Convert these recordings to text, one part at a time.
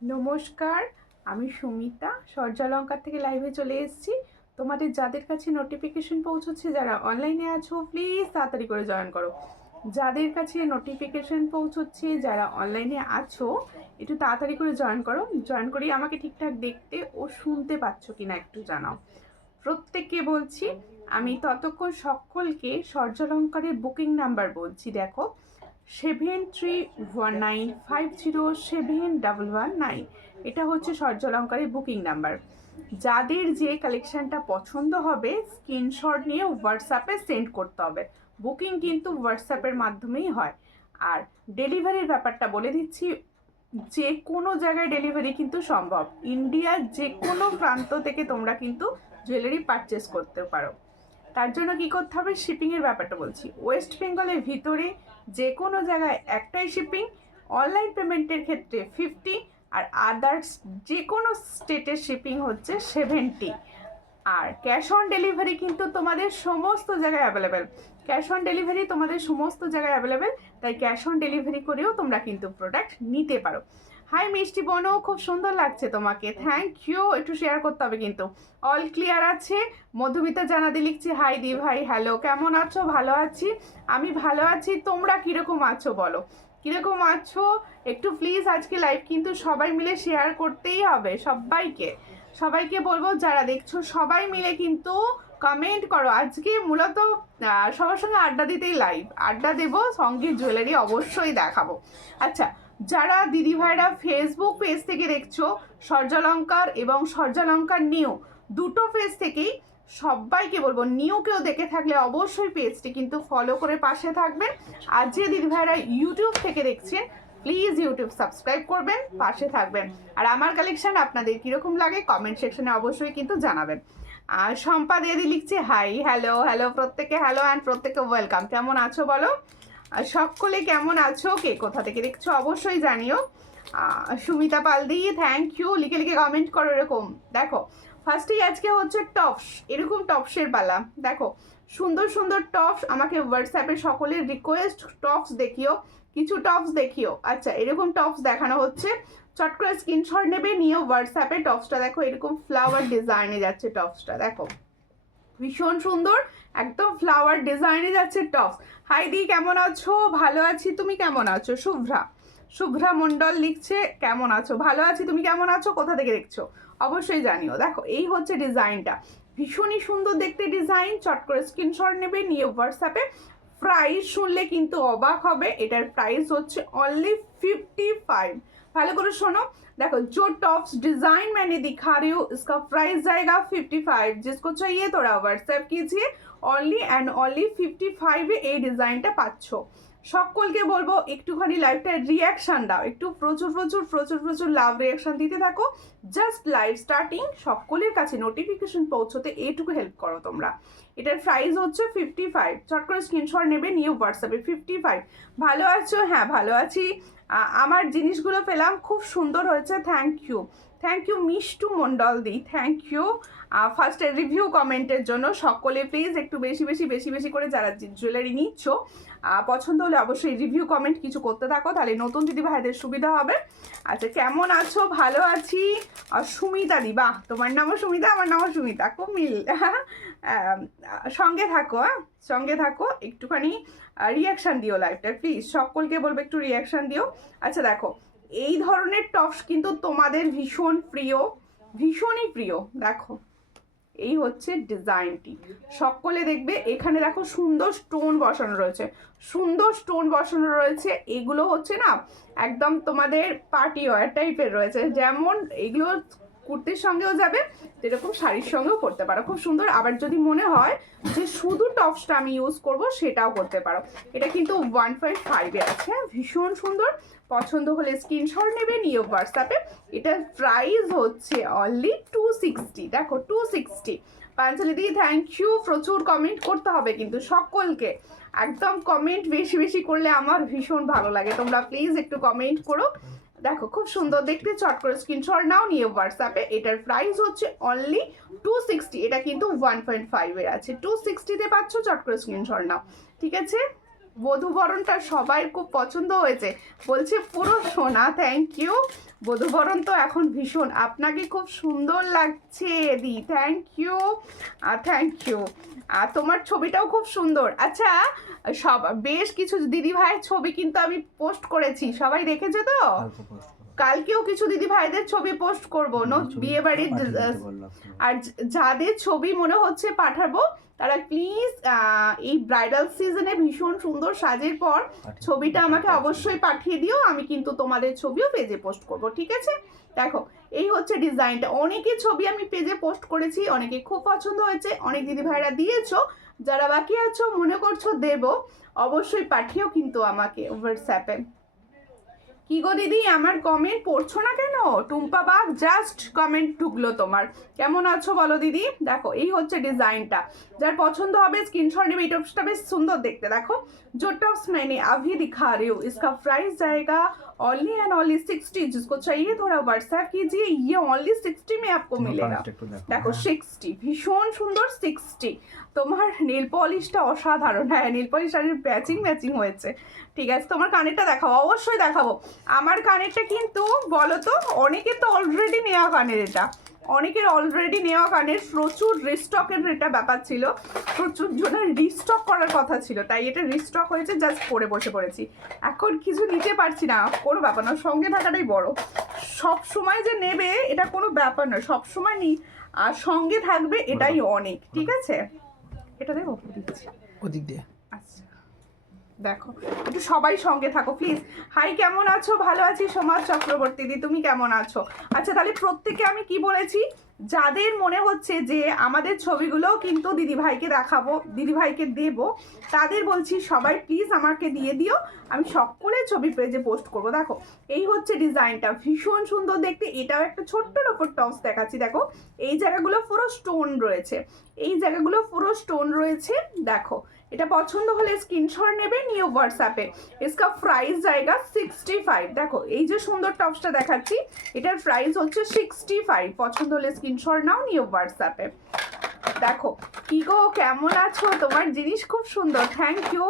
নমস্কার, আমি সুমিতা সূর্যালঙ্কার থেকে লাইভে চলে এসেছি। তোমাদের যাদের কাছে নোটিফিকেশন পৌঁছচ্ছে, যারা অনলাইনে আছো প্লিজ তাড়াতাড়ি করে জয়েন করো। যাদের কাছে নোটিফিকেশন পৌঁছচ্ছে, যারা অনলাইনে আছো একটু তাড়াতাড়ি করে জয়েন করো। জয়েন করি আমাকে ঠিকঠাক দেখতে ও শুনতে পাচ্ছ কিনা একটু জানাও। প্রত্যেককে বলছি, আমি ততক্ষণ সকলকে সূর্যালঙ্কারের বুকিং নাম্বার বলছি। দেখো, 7319507119, এটা হচ্ছে সূর্যালঙ্কারের বুকিং নাম্বার। যাদের যে কালেকশনটা পছন্দ হবে স্ক্রিনশট নিয়ে হোয়াটসঅ্যাপে সেন্ড করতে হবে। বুকিং কিন্তু হোয়াটসঅ্যাপের মাধ্যমেই হয়। আর ডেলিভারির ব্যাপারটা বলে দিচ্ছি, যে কোনো জায়গায় ডেলিভারি কিন্তু সম্ভব। ইন্ডিয়ার যে কোনো প্রান্ত থেকে তোমরা কিন্তু জুয়েলারি পারচেস করতে পারো। তার জন্য কি করতে হবে, শিপিংয়ের ব্যাপারটা বলছি। ওয়েস্ট বেঙ্গলের ভিতরে যে কোনো জায়গায় একটাই শিপিং, অনলাইন পেমেন্টের ক্ষেত্রে 50, আর আদার্স যে কোনো স্টেটের শিপিং হচ্ছে 70। আর ক্যাশ অন ডেলিভারি কিন্তু তোমাদের সমস্ত জায়গায় অ্যাভেলেবেল। ক্যাশ অন ডেলিভারি তোমাদের সমস্ত জায়গায় অ্যাভেলেবেল, তাই ক্যাশ অন ডেলিভারি করেও তোমরা কিন্তু প্রোডাক্ট নিতে পারো। হাই মিষ্টি বোনও, খুব সুন্দর লাগছে তোমাকে, থ্যাংক ইউ। একটু শেয়ার করতে হবে কিন্তু। অল ক্লিয়ার আছে। মধুমিতা জানাদি লিখছি, হাই দি ভাই, হ্যালো, কেমন আছো? ভালো আছি, আমি ভালো আছি। তোমরা কীরকম আছো বলো, কীরকম আছো একটু প্লিজ। আজকে লাইভ কিন্তু সবাই মিলে শেয়ার করতেই হবে। সবাইকে বলবো, যারা দেখছো সবাই মিলে কিন্তু কমেন্ট করো। আজকে মূলত সবার সঙ্গে আড্ডা দিতেই লাইভ, আড্ডা দেবো, সঙ্গে জুয়েলারি অবশ্যই দেখাবো। আচ্ছা, যারা দিদিভাইরা ফেসবুক পেজ থেকে দেখছো, সূর্যালঙ্কার এবং সূর্যালঙ্কার নিউ দুটো পেজ থেকেই সবাইকে বলবো, নিউকেও দেখে থাকলে অবশ্যই পেজটি কিন্তু ফলো করে পাশে থাকবেন। আর যে দিদিভাইরা ইউটিউব থেকে দেখছেন প্লিজ ইউটিউব সাবস্ক্রাইব করবেন, পাশে থাকবেন। আর আমার কালেকশন আপনাদের কীরকম লাগে কমেন্ট সেকশনে অবশ্যই কিন্তু জানাবেন। আর শম্পা দিদি লিখছে, হাই, হ্যালো হ্যালো, প্রত্যেকে হ্যালো অ্যান্ড প্রত্যেকে ওয়েলকাম। কেমন আছো বলো, আর সকলে কেমন আছো, কে কোথা থেকে দেখছো অবশ্যই জানিও। সুমিতা পালদি, থ্যাংক ইউ, লিখে লিখে কমেন্ট করো এরকম। দেখো, ফার্স্টেই আজকে হচ্ছে টপস, এরকম টপসের পালা। দেখো, সুন্দর সুন্দর টপস আমাকে হোয়াটসঅ্যাপে সকলের রিকোয়েস্ট, টপস দেখিও, কিছু টপস দেখিও। আচ্ছা, এরকম টপস দেখানো হচ্ছে, চট করে স্ক্রিনশট নেবে, নিয়ে হোয়াটসঅ্যাপে টপসটা দেখো, এরকম ফ্লাওয়ার ডিজাইনে যাচ্ছে টপসটা। দেখো, ভীষণ সুন্দর, একদম ফ্লাওয়ার ডিজাইনে যাচ্ছে টপস। হাই দি, কেমন আছো? ভালো আছি, তুমি কেমন আছো? শুভ্রা মণ্ডল লিখছে, কেমন আছো? ভালো আছি, তুমি কেমন আছো? কোথা থেকে দেখছো অবশ্যই জানিও। দেখো, এই হচ্ছে ডিজাইনটা, ভীষণই সুন্দর দেখতে ডিজাইন। চট করে স্ক্রিনশট নেবে, নিয়ে হোয়াটসঅ্যাপে। প্রাইস শুনলে কিন্তু অবাক হবে, এটার প্রাইস হচ্ছে অনলি 55। ভালো করে शोनो। देखो, जो टॉप्स डिजाइन मैंने दिखा रही हूँ इसका प्राइस जाएगा 55। जिसको चाहिए थोड़ा व्हाट्सएप कीजिए, অনলি অ্যান্ড অনলি 55-এ এই ডিজাইনটা পাচ্ছ। সকলকে বলবো একটুখানি লাইভটা রিয়াকশান দাও, একটু প্রচুর প্রচুর প্রচুর প্রচুর লাভ রিয়াকশান দিতে থাকো। জাস্ট লাইভ স্টার্টিং, সকলের কাছে নোটিফিকেশন পৌঁছতে এইটুকু হেল্প করো তোমরা। এটার প্রাইস হচ্ছে 55। চট করে স্ক্রিনশট নেবে, নিয়ে হোয়াটসঅ্যাপে 55। ভালো আছো? হ্যাঁ ভালো আছি। আমার জিনিসগুলো পেলাম, খুব সুন্দর হয়েছে, থ্যাংক ইউ মিষ্টু মণ্ডল দি, থ্যাংক ইউ। ফার্স্টে রিভিউ কমেন্টের জন্য সকলে প্লিজ একটু বেশি বেশি বেশি বেশি করে যারা জুয়েলারি নিচ্ছ, পছন্দ হলে অবশ্যই রিভিউ কমেন্ট কিছু করতে থাকো, তাহলে নতুন দিদি ভাইদের সুবিধা হবে। আচ্ছা, কেমন আছো? ভালো আছি। আর সুমিতা দি, বাহ, তোমার নামও সুমিতা, আমার নামও সুমিতা, খুব মিল। সঙ্গে থাকো, সঙ্গে থাকো, একটুখানি রিয়াকশান দিও লাইভটা প্লিজ, সকলকে বলবো একটু রিয়াকশান দিও। আচ্ছা দেখো, এই ধরনের টপস কিন্তু তোমাদের ভীষণ প্রিয়, ভীষণই প্রিয়। দেখো, এই হচ্ছে ডিজাইনটি, সকলে দেখবে। এখানে দেখো সুন্দর স্টোন বসানো রয়েছে, সুন্দর স্টোন বসানো রয়েছে। এগুলো হচ্ছে না একদম তোমাদের পার্টি ওয়্যার টাইপের রয়েছে, যেমন এগুলো কুর্তির সঙ্গেও যাবে, যেরকম শাড়ির সঙ্গেও পরতে পারো, খুব সুন্দর। আবার যদি মনে হয় যে শুধু টপসটা আমি ইউজ করব, সেটাও করতে পারো। এটা কিন্তু 1.5-এ আছে, ভীষণ সুন্দর। পছন্দ হলে স্ক্রিনশট নেবে, নিয়ে হোয়াটসঅ্যাপে। এটার প্রাইস হচ্ছে অনলি 260। দেখো, 260। পাঞ্চালি দি, থ্যাংক ইউ। প্রচুর কমেন্ট করতে হবে কিন্তু সকলকে, একদম কমেন্ট বেশি বেশি করলে আমার ভীষণ ভালো লাগে। তোমরা প্লিজ একটু কমেন্ট করো। দেখো, খুব সুন্দর দেখতে, চট করে স্ক্রিনশট নাও, নিয়ে হোয়াটসঅ্যাপে। এটার প্রাইস হচ্ছে অনলি 260। এটা কিন্তু 1.5-এর আছে, 260-তে পাচ্ছ, চট করে স্ক্রিনশট নাও, ঠিক আছে। বধূবরণটা সবাই খুব পছন্দ হয়েছে, বলছে পুরো সোনা। Thank you. বধূবরণ তো এখন ভীষণ, আপনাকে খুব সুন্দর লাগছে দি, থ্যাংক ইউ থ্যাংক ইউ। আর তোমার ছবিটাও খুব সুন্দর। আচ্ছা, সব বেশ কিছু দিদি ভাইয়ের ছবি কিন্তু আমি পোস্ট করেছি, সবাই দেখেছে তো? কালকেও কিছু দিদি ভাইদের ছবি পোস্ট করবো, বিয়ে বাড়ির। আর যাদের ছবি মনে হচ্ছে পাঠাবো তারা প্লিজ এই ব্রাইডাল সিজনে ভীষণ সুন্দর সাজের পর ছবিটা আমাকে অবশ্যই পাঠিয়ে দিও, আমি কিন্তু তোমাদের ছবিও পেজে পোস্ট করব, ঠিক আছে? দেখো এই হচ্ছে ডিজাইনটা। অনেকের ছবি আমি পেজে পোস্ট করেছি, অনেকে খুব পছন্দ হয়েছে, অনেক দিদি ভাইরা দিয়েছো। যারা বাকি আছো মনে করছো দেবো, অবশ্যই পাঠিও কিন্তু আমাকে হোয়াটসঅ্যাপে। কি গো দিদি, আমার কমেন্ট পড়ছো না কেন? টুম্পা বাগ জাস্ট কমেন্ট ঢুকলো তোমার। কেমন আছো বলো দিদি? দেখো এই হচ্ছে ডিজাইনটা, যার পছন্দ হবে স্ক্রিনশট নেবে। এই টপসটা বেশ সুন্দর দেখতে। দেখো जो टॉप्स मैंने अभी दिखा रही हूँ इसका प्राइस जाएगा ओनली एंड ओनली 60। जिसको चाहिए थोड़ा व्हाट्सएप कीजिए, ये ओनली 60 में आपको मिलेगा। देखो 60 ভীষণ সুন্দর 60। তোমার নেল পলিশটা অসাধারণ। হ্যাঁ, নেল পলিশ আর ম্যাচিং ম্যাচিং হয়েছে। ঠিক আছে, তোমার কানেরটা দেখাবো, অবশ্যই দেখাবো। আমার কানেরটা কিন্তু বলো তো, অনেকের তো অলরেডি নেওয়া কানের, এটা অনেকের অলরেডি নেওয়া কানের, প্রচুর রিস্টকের এটা ব্যাপার ছিল, প্রচুর জনের রিস্টক করার কথা ছিল, তাই এটা রিস্টক হয়েছে, জাস্ট পরে বসে পড়েছি। এখন কিছু নিতে পারছি না, কোনো ব্যাপার না, সঙ্গে থাকাটাই বড়। সব সময় যে নেবে এটা কোনো ব্যাপার নয়, সব সময় নি আর সঙ্গে থাকবে এটাই অনেক, ঠিক আছে? এটা দেখো দিচ্ছি ওদিক দিয়ে। আচ্ছা দেখো, একটু সবাই সঙ্গে থাকো প্লিজ। হাই, কেমন আছো? ভালো আছি সমাজ চক্রবর্তী দি, তুমি কেমন আছো? আচ্ছা তাহলে প্রত্যেকে আমি কি বলেছি, যাদের মনে হচ্ছে যে আমাদের ছবিগুলো কিন্তু দিদিভাইকে দেখাবো, দিদিভাইকে দেবো, তাদের বলছি সবাই প্লিজ আমাকে দিয়ে দিও, আমি সকলের ছবি পেজে পোস্ট করব। দেখো এই হচ্ছে ডিজাইনটা, ভীষণ সুন্দর দেখতে। এটাও একটা ছোট্টর ওপর টপস দেখাচ্ছি। দেখো এই জায়গাগুলো পুরো স্টোন রয়েছে, এই জায়গাগুলো পুরো স্টোন রয়েছে। দেখো এটা পছন্দ হলে স্ক্রিনশট নেবে, নিয়ে হোয়াটসঅ্যাপে। इसका प्राइस जाएगा 65। দেখো এই যে সুন্দর টপসটা দেখাচ্ছি, এটার প্রাইস হচ্ছে 65। পছন্দ হলে স্ক্রিনশট নাও, নিয়ে হোয়াটসঅ্যাপে। দেখো কি গো, কেমন আছো? তোমার জিনিস খুব সুন্দর, থ্যাংক ইউ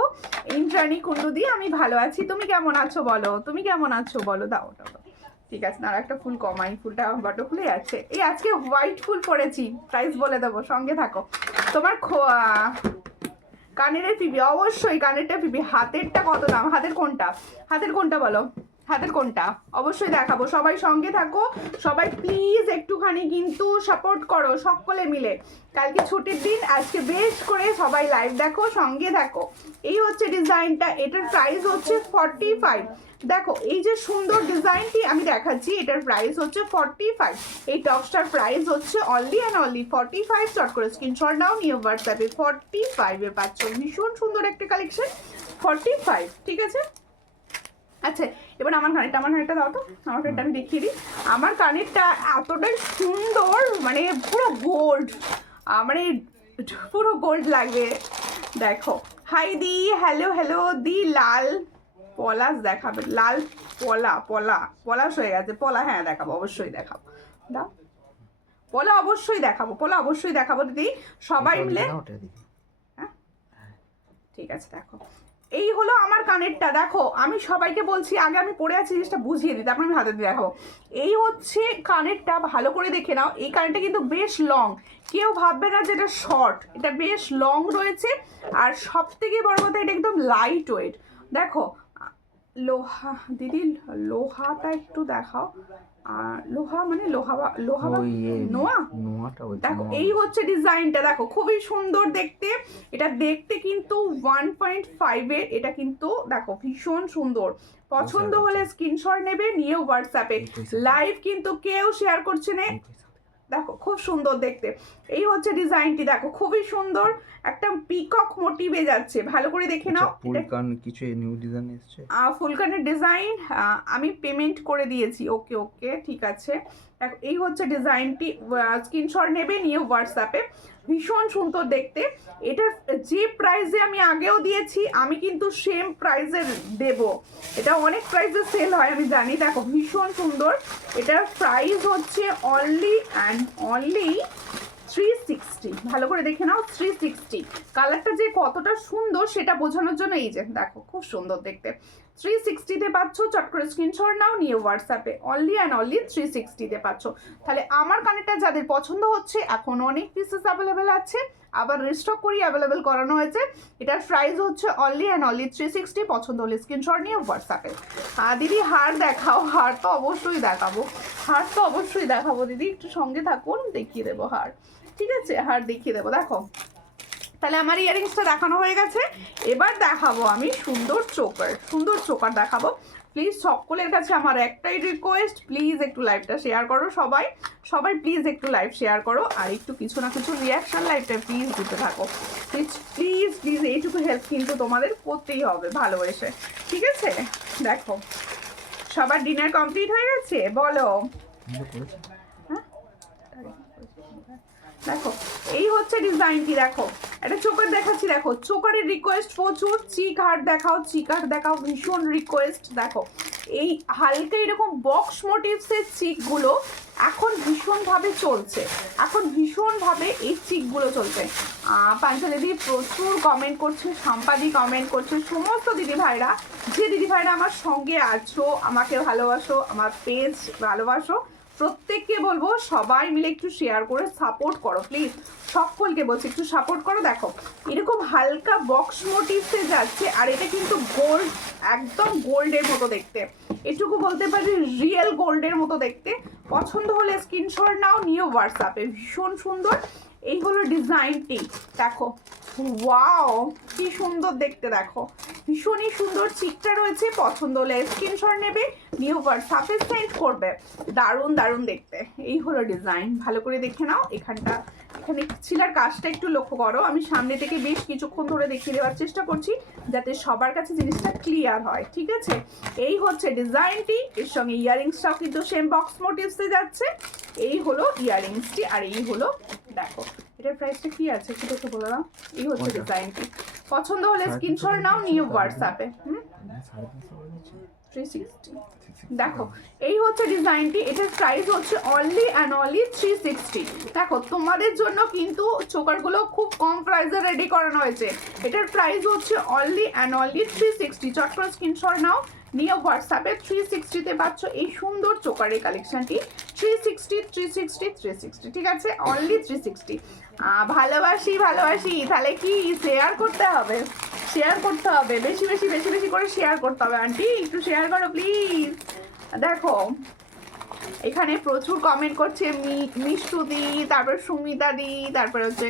ইন্দ্রাণী কুন্ডুদি। আমি ভালো আছি, তুমি কেমন আছো বলো? তুমি কেমন আছো বলো? দাও ওটা দাও। ঠিক আছে, না একটা ফুল কমাই, ফুলটা বটো ফুলে আছে। এই আজকে হোয়াইট ফুল পরেছি, প্রাইস বলে দেবো, সঙ্গে থাকো। তোমার কানের পিবি, অবশ্যই কানেরটা পিবি। হাতেরটা কত দাম? হাতের কোনটা? হাতের কোনটা বলো? হাতের কোনটা? অবশ্যই দেখাবো, সবাই সঙ্গে থাকো। সবাই প্লিজ একটুখানি কিন্তু সাপোর্ট করো সকলে মিলে। কালকে ছুটির দিন, আজকে বেশ করে সবাই লাইভ দেখো, সঙ্গে থাকো। এই হচ্ছে ডিজাইনটা, এটার প্রাইস হচ্ছে 45। দেখো এই যে সুন্দর ডিজাইনটি আমি দেখাচ্ছি, এটার প্রাইস হচ্ছে 45। এই টপসটার প্রাইস হচ্ছে অনলি অ্যান্ড অনলি 45। চট করে স্ক্রিনশট নাও, নিয়ে হোয়াটসঅ্যাপে। 45-এ পাচ্ছ, ভীষণ সুন্দর একটা কালেকশন। 45, ঠিক আছে? আচ্ছা এবার আমার কানেরটা দাও তো, আমার কানেরটা আমি দেখিয়ে দিই। আমার কানেরটা এতটাই সুন্দর, মানে পুরো গোল্ড, মানে পুরো গোল্ড লাগবে। দেখো হাই দি, হ্যালো হ্যালো দি। লাল পলাশ দেখাবে, লাল পলাশ হয়ে গেছে, পলা, হ্যাঁ দেখাবো, অবশ্যই দেখাবো। দাও পলা, অবশ্যই দেখাবো, পলা অবশ্যই দেখাবো দিদি, সবাই মিলে। হ্যাঁ ঠিক আছে, দেখো এই হলো আমার কানেরটা। দেখো আমি সবাইকে বলছি, আগে আমি পরে আছি জিনিসটা বুঝিয়ে দিই, তারপর আমি হাতে দিয়ে দেখাবো। এই হচ্ছে কানেরটা, ভালো করে দেখে নাও। এই কানেরটা কিন্তু বেশ লং, কেউ ভাববে না যে এটা শর্ট, এটা বেশ লং রয়েছে। আর সব থেকে বড় কথা, এটা একদম লাইট ওয়েট। দেখো লোহা দিদি, লোহাটা একটু দেখাও। লোহা মানে লোহা নোয়াটা। দেখো এই হচ্ছে ডিজাইনটা, দেখো খুবই সুন্দর দেখতে। এটা দেখতে কিন্তু 1.5-এর, এটা কিন্তু দেখো ভীষণ সুন্দর। পছন্দ হলে স্ক্রিনশট নেবে, নিয়ে হোয়াটসঅ্যাপে। লাইভ কিন্তু কেউ শেয়ার করছে না। দেখো খুব সুন্দর দেখতে। এই হচ্ছে ডিজাইনটি, দেখো খুবই সুন্দর, একটা পিকক মোটিভে যাচ্ছে, ভালো করে দেখে নাও। ফুলকান কিছু নিউ ডিজাইন এসেছে, ফুলকানের ডিজাইন আমি পেমেন্ট করে দিয়েছি। ওকে ওকে ঠিক আছে। দেখো এই হচ্ছে ডিজাইনটি, স্ক্রিনশট নেবে, নিয়ে হোয়াটসঅ্যাপে। ভীষণ সুন্দর দেখতে। এটার যে প্রাইসে আমি আগেও দিয়েছি, আমি কিন্তু সেম প্রাইসে দেব। এটা অনেক প্রাইসে সেল হয় আমি জানি। দেখো ভীষণ সুন্দর, এটার প্রাইস হচ্ছে অনলি অ্যান্ড অনলি 360, ভালো করে দেখে নাও 360। কালারটা যে কতটা সুন্দর সেটা বোঝানোর জন্য এই যে দেখো খুব সুন্দর দেখতে। 360-তে পাচ্ছ, চট করে স্ক্রিনশট নাও, নিয়ে হোয়াটসঅ্যাপে অনলি অ্যান্ড অনলি 360-তে পাচ্ছ। তাহলে আমার কানেরটা যাদের পছন্দ হচ্ছে, এখন অনেক পিসেস অ্যাভেলেবেল আছে, আবার রিস্টক করি অ্যাভেলেবেল করানো হয়েছে। এটার প্রাইস হচ্ছে অনলি অ্যান্ড অনলি 360। পছন্দ হলে স্ক্রিনশট নিয়ে হোয়াটসঅ্যাপে। দিদি হার দেখাও। হার তো অবশ্যই দেখাবো, হার তো অবশ্যই দেখাবো দিদি, একটু সঙ্গে থাকুন, দেখিয়ে দেবো হার, ঠিক আছে? হার দেখিয়ে দেবো। দেখো, তাহলে আমার ইয়ারিংসটা দেখানো হয়ে গেছে, এবার দেখাবো আমি সুন্দর চোকার। সুন্দর চোকার দেখাবো। প্লিজ সকলের কাছে আমার একটাই রিকোয়েস্ট, প্লিজ একটু লাইভটা শেয়ার করো সবাই, সবাই প্লিজ একটু লাইভ শেয়ার করো, আর একটু কিছু না কিছু রিয়াকশন লাইভটা প্লিজ দিতে থাকো, প্লিজ প্লিজ প্লিজ, এইটুকু হেল্প কিন্তু তোমাদের করতেই হবে ভালোবেসে, ঠিক আছে? দেখো, সবার ডিনার কমপ্লিট হয়ে গেছে বলো? হ্যাঁ, দেখো এই হচ্ছে ডিজাইনটি। দেখো একটা চোকার দেখাচ্ছি, দেখো চোকারের রিকোয়েস্ট প্রচুর, চিক হার্ট দেখাও, চিক হার্ট দেখাও, ভীষণ রিকোয়েস্ট। দেখো এই হালকা এরকম বক্স মোটিভসের চিকগুলো এখন ভীষণভাবে চলছে, এখন ভীষণভাবে এই চিকগুলো চলছে। পাঞ্চালিদি প্রচুর কমেন্ট করছে, সম্পাদি কমেন্ট করছে, সমস্ত দিদি ভাইরা, যে দিদি ভাইরা আমার সঙ্গে আছো, আমাকে ভালোবাসো, আমার পেজ ভালোবাসো, প্রত্যেককে বলবো সবাই মিলে একটু শেয়ার করে সাপোর্ট করো প্লিজ, সকলকে বলছি একটু সাপোর্ট করো। দেখো এরকম হালকা বক্স মোটিভসে যাচ্ছে, আর এটা কিন্তু গোল্ড, একদম গোল্ডের মতো দেখতে, এটুকু বলতে পারি রিয়েল গোল্ডের মতো দেখতে। পছন্দ হলে স্ক্রিনশট নাও, নিয়ে হোয়াটসঅ্যাপে। ভীষণ সুন্দর, এই হলো ডিজাইনটি। দেখো ওয়াও কি সুন্দর দেখতে, দেখো ভীষণই সুন্দর চিকটা রয়েছে। পছন্দ হলে স্ক্রিনশট নেবে, নিয়ে হোয়াটসঅ্যাপে সেন্ড করবে। দারুণ দারুণ দেখতে, এই হলো ডিজাইন, ভালো করে দেখে নাও। এখানে ছিলার কাজটা একটু লক্ষ্য করো, আমি সামনে থেকে বেশ কিছুক্ষণ ধরে দেখিয়ে দেওয়ার চেষ্টা করছি যাতে সবার কাছে জিনিসটা ক্লিয়ার হয়, ঠিক আছে? এই হচ্ছে ডিজাইনটি, এর সঙ্গে ইয়ারিংসটাও কিন্তু সেম বক্স মোটিভসে যাচ্ছে। এই হলো ইয়ারিংসটি, আর এই হলো দেখো এটার প্রাইসটা কি আছে সেটা একটু বলে দাও। এই হচ্ছে ডিজাইনটি, পছন্দ হলে স্ক্রিনশট নাও, নিয়ে হোয়াটসঅ্যাপে। 360। দেখো এই হচ্ছে ডিজাইনটি, এটার প্রাইস হচ্ছে অনলি অ্যান্ড অনলি 360। দেখো তোমাদের জন্য কিন্তু চোকারগুলো খুব কম প্রাইসে রেডি করানো হয়েছে, এটার প্রাইস হচ্ছে অনলি অ্যান্ড অনলি 360। চট করে স্ক্রিনশট নাও, নিয়ে হোয়াটসঅ্যাপে 360-তে পাচ্ছ এই সুন্দর চোকারের কালেকশনটি। 360, ঠিক আছে? অনলি 360। ভালোবাসি ভালোবাসি, তাহলে কি শেয়ার করতে হবে, শেয়ার করতে হবে, বেশি বেশি বেশি বেশি করে শেয়ার করতে হবে। আন্টি একটু শেয়ার করো প্লিজ। দেখো এখানে প্রচুর কমেন্ট করছে, মিষ্টুদি, তারপর সুমিতা দি, তারপর হচ্ছে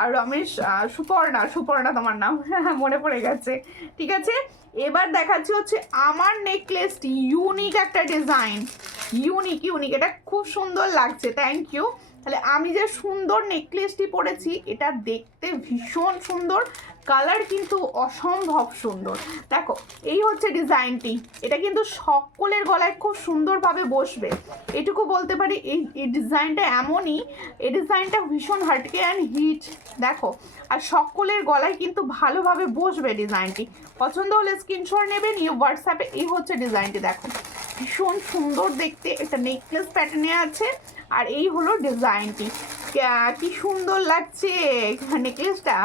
আর রমেশ, সুপর্ণা তোমার নাম, মনে পড়ে গেছে, ঠিক আছে? এবার দেখাচ্ছি হচ্ছে আমার নেকলেসটি, ইউনিক একটা ডিজাইন, ইউনিক, এটা খুব সুন্দর লাগছে, থ্যাংক ইউ। তাহলে আমি যে সুন্দর নেকলেসটি পরেছি, এটা দেখতে ভীষণ সুন্দর, কালার কিন্তু অসম্ভব সুন্দর। দেখো এই হচ্ছে ডিজাইনটি, এটা কিন্তু সকলের গলায় খুব সুন্দরভাবে বসবে, এটুকু বলতে পারি। এই ডিজাইনটা এমনই, এই ডিজাইনটা ভীষণ হাটকে অ্যান্ড হিট। দেখো আর সকলের গলায় কিন্তু ভালোভাবে বসবে ডিজাইনটি। পছন্দ হলে স্ক্রিনশট নেবে, নিয়ে হোয়াটসঅ্যাপে। এই হচ্ছে ডিজাইনটি, দেখো ভীষণ সুন্দর দেখতে, এটা নেকলেস প্যাটার্নে আছে, আর এই হলো ডিজাইনটি। কি সুন্দর লাগছে নেকলেসটা,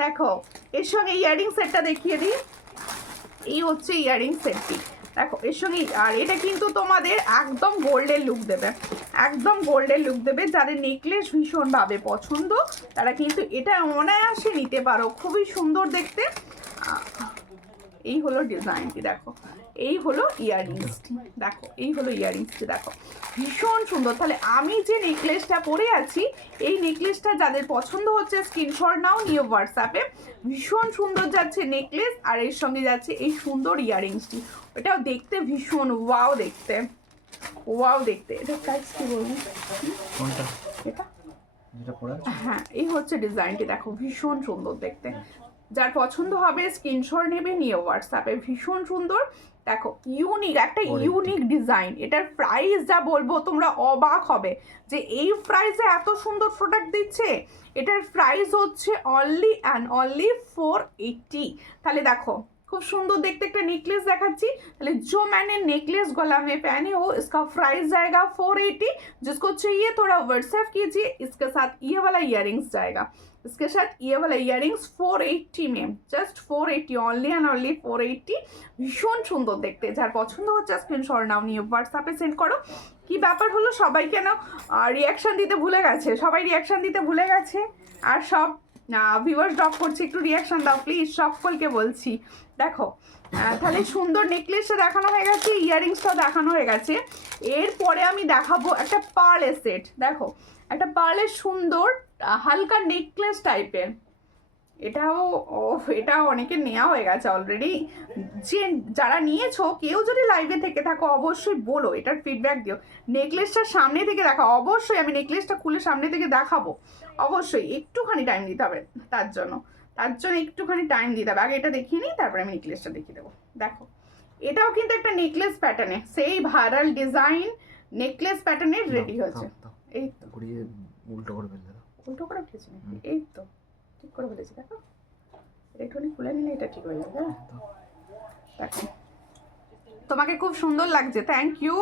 দেখো এর সঙ্গে ইয়ারিং সেটটা দেখিয়ে দিই। এই হচ্ছে ইয়ারিং সেটটি, দেখো এর সঙ্গে, আর এটা কিন্তু তোমাদের একদম গোল্ডের লুক দেবে, একদম গোল্ডের লুক দেবে। যাদের নেকলেস ভীষণভাবে পছন্দ তারা কিন্তু এটা অনায়াসে নিতে পারো, খুবই সুন্দর দেখতে। এই হলো ডিজাইনটি, দেখো এই হলো ইয়ারিংসটি, দেখো এই হলো ইয়ারিংসটি, দেখো ভীষণ সুন্দর। তাহলে আমি যে নেকলেসটা পরে আছি, এই নেকলেসটা যাদের পছন্দ হচ্ছে স্ক্রিনশট নাও, নিয়ে হোয়াটসঅ্যাপে। ভীষণ সুন্দর যাচ্ছে নেকলেস, আর এর সঙ্গে যাচ্ছে এই সুন্দর ইয়ারিংসটি, এটাও দেখতে ভীষণ ওয়াও দেখতে, ওয়াও দেখতে। এটা প্রাইস কি বলবো, এটা হ্যাঁ এই হচ্ছে ডিজাইনটি, দেখো ভীষণ সুন্দর দেখতে। যার পছন্দ হবে স্ক্রিনশট নেবে, নিয়ে হোয়াটসঅ্যাপে। ভীষণ সুন্দর, দেখো ইউনিক, একটা ইউনিক ডিজাইন। এটার প্রাইস যা বলবো তোমরা অবাক হবে যে এই প্রাইসে এত সুন্দর প্রোডাক্ট দিচ্ছে। এটার প্রাইস হচ্ছে অনলি অ্যান্ড অনলি 480। তাহলে দেখো खूब सुंदर देखते एक नेकलेस देखाচ্ছি তাহলে जो मैंने नेकलेस गला में पहने हो इसका प्राइस जाएगा 480। जिसको चाहिए थोड़ा व्हाट्सएप कीजिए। इसके साथ ये वाला इयररिंग्स जाएगा, इसके साथ ये वाला इयररिंग्स 480 में, जस्ट 480 ओनली एंड ओनली 480। ভীষণ সুন্দর দেখতে, যার পছন্দ হচ্ছে স্ক্রিনশট নাও নিয়ে হোয়াটসঅ্যাপে সেন্ড করো। কি ব্যাপার হলো, সবাই কেন রিয়াকশন দিতে ভুলে গেছে? সবাই রিয়াকশন দিতে ভুলে গেছে আর সব ভিউয়ার্স ড্রপ করছে। একটু রিয়াকশন দাও প্লিজ, সকলকে বলছি। দেখো তাহলে সুন্দর নেকলেসটা দেখানো হয়ে গেছে, ইয়াররিংসটাও দেখানো হয়ে গেছে। এরপরে আমি দেখাবো একটা পার্লের সেট। দেখো একটা পার্লের সুন্দর হালকা নেকলেস টাইপের, এটাও অনেকে নেওয়া হয়ে গেছে অলরেডি। যে যারা নিয়েছো কেউ যদি লাইভে থেকে থাকো অবশ্যই বলো, এটার ফিডব্যাক দিও। নেকলেসটা সামনে থেকে দেখা, অবশ্যই আমি নেকলেসটা খুলে সামনে থেকে দেখাবো। অবশ্যই একটুখানি টাইম দিতে হবে তার জন্য একটুখানি টাইম দিতে হবে। আগে এটা দেখিয়ে নিই, তারপরে আমি নেকলেসটা দেখিয়ে দেবো। দেখো এটাও কিন্তু একটা নেকলেস প্যাটার্নে, সেই ভাইরাল ডিজাইন নেকলেস প্যাটার্নের রেডি হয়েছে। এই তো উল্টো করে ফেললে, উল্টো করে ফেলেছি, এই তো ঠিক করে ফেলেছি। দেখো একটুখানি খুলে নিলে এটা ঠিক হয়ে যাবে। দেখো তোমাকে খুব সুন্দর লাগছে, থ্যাংক ইউ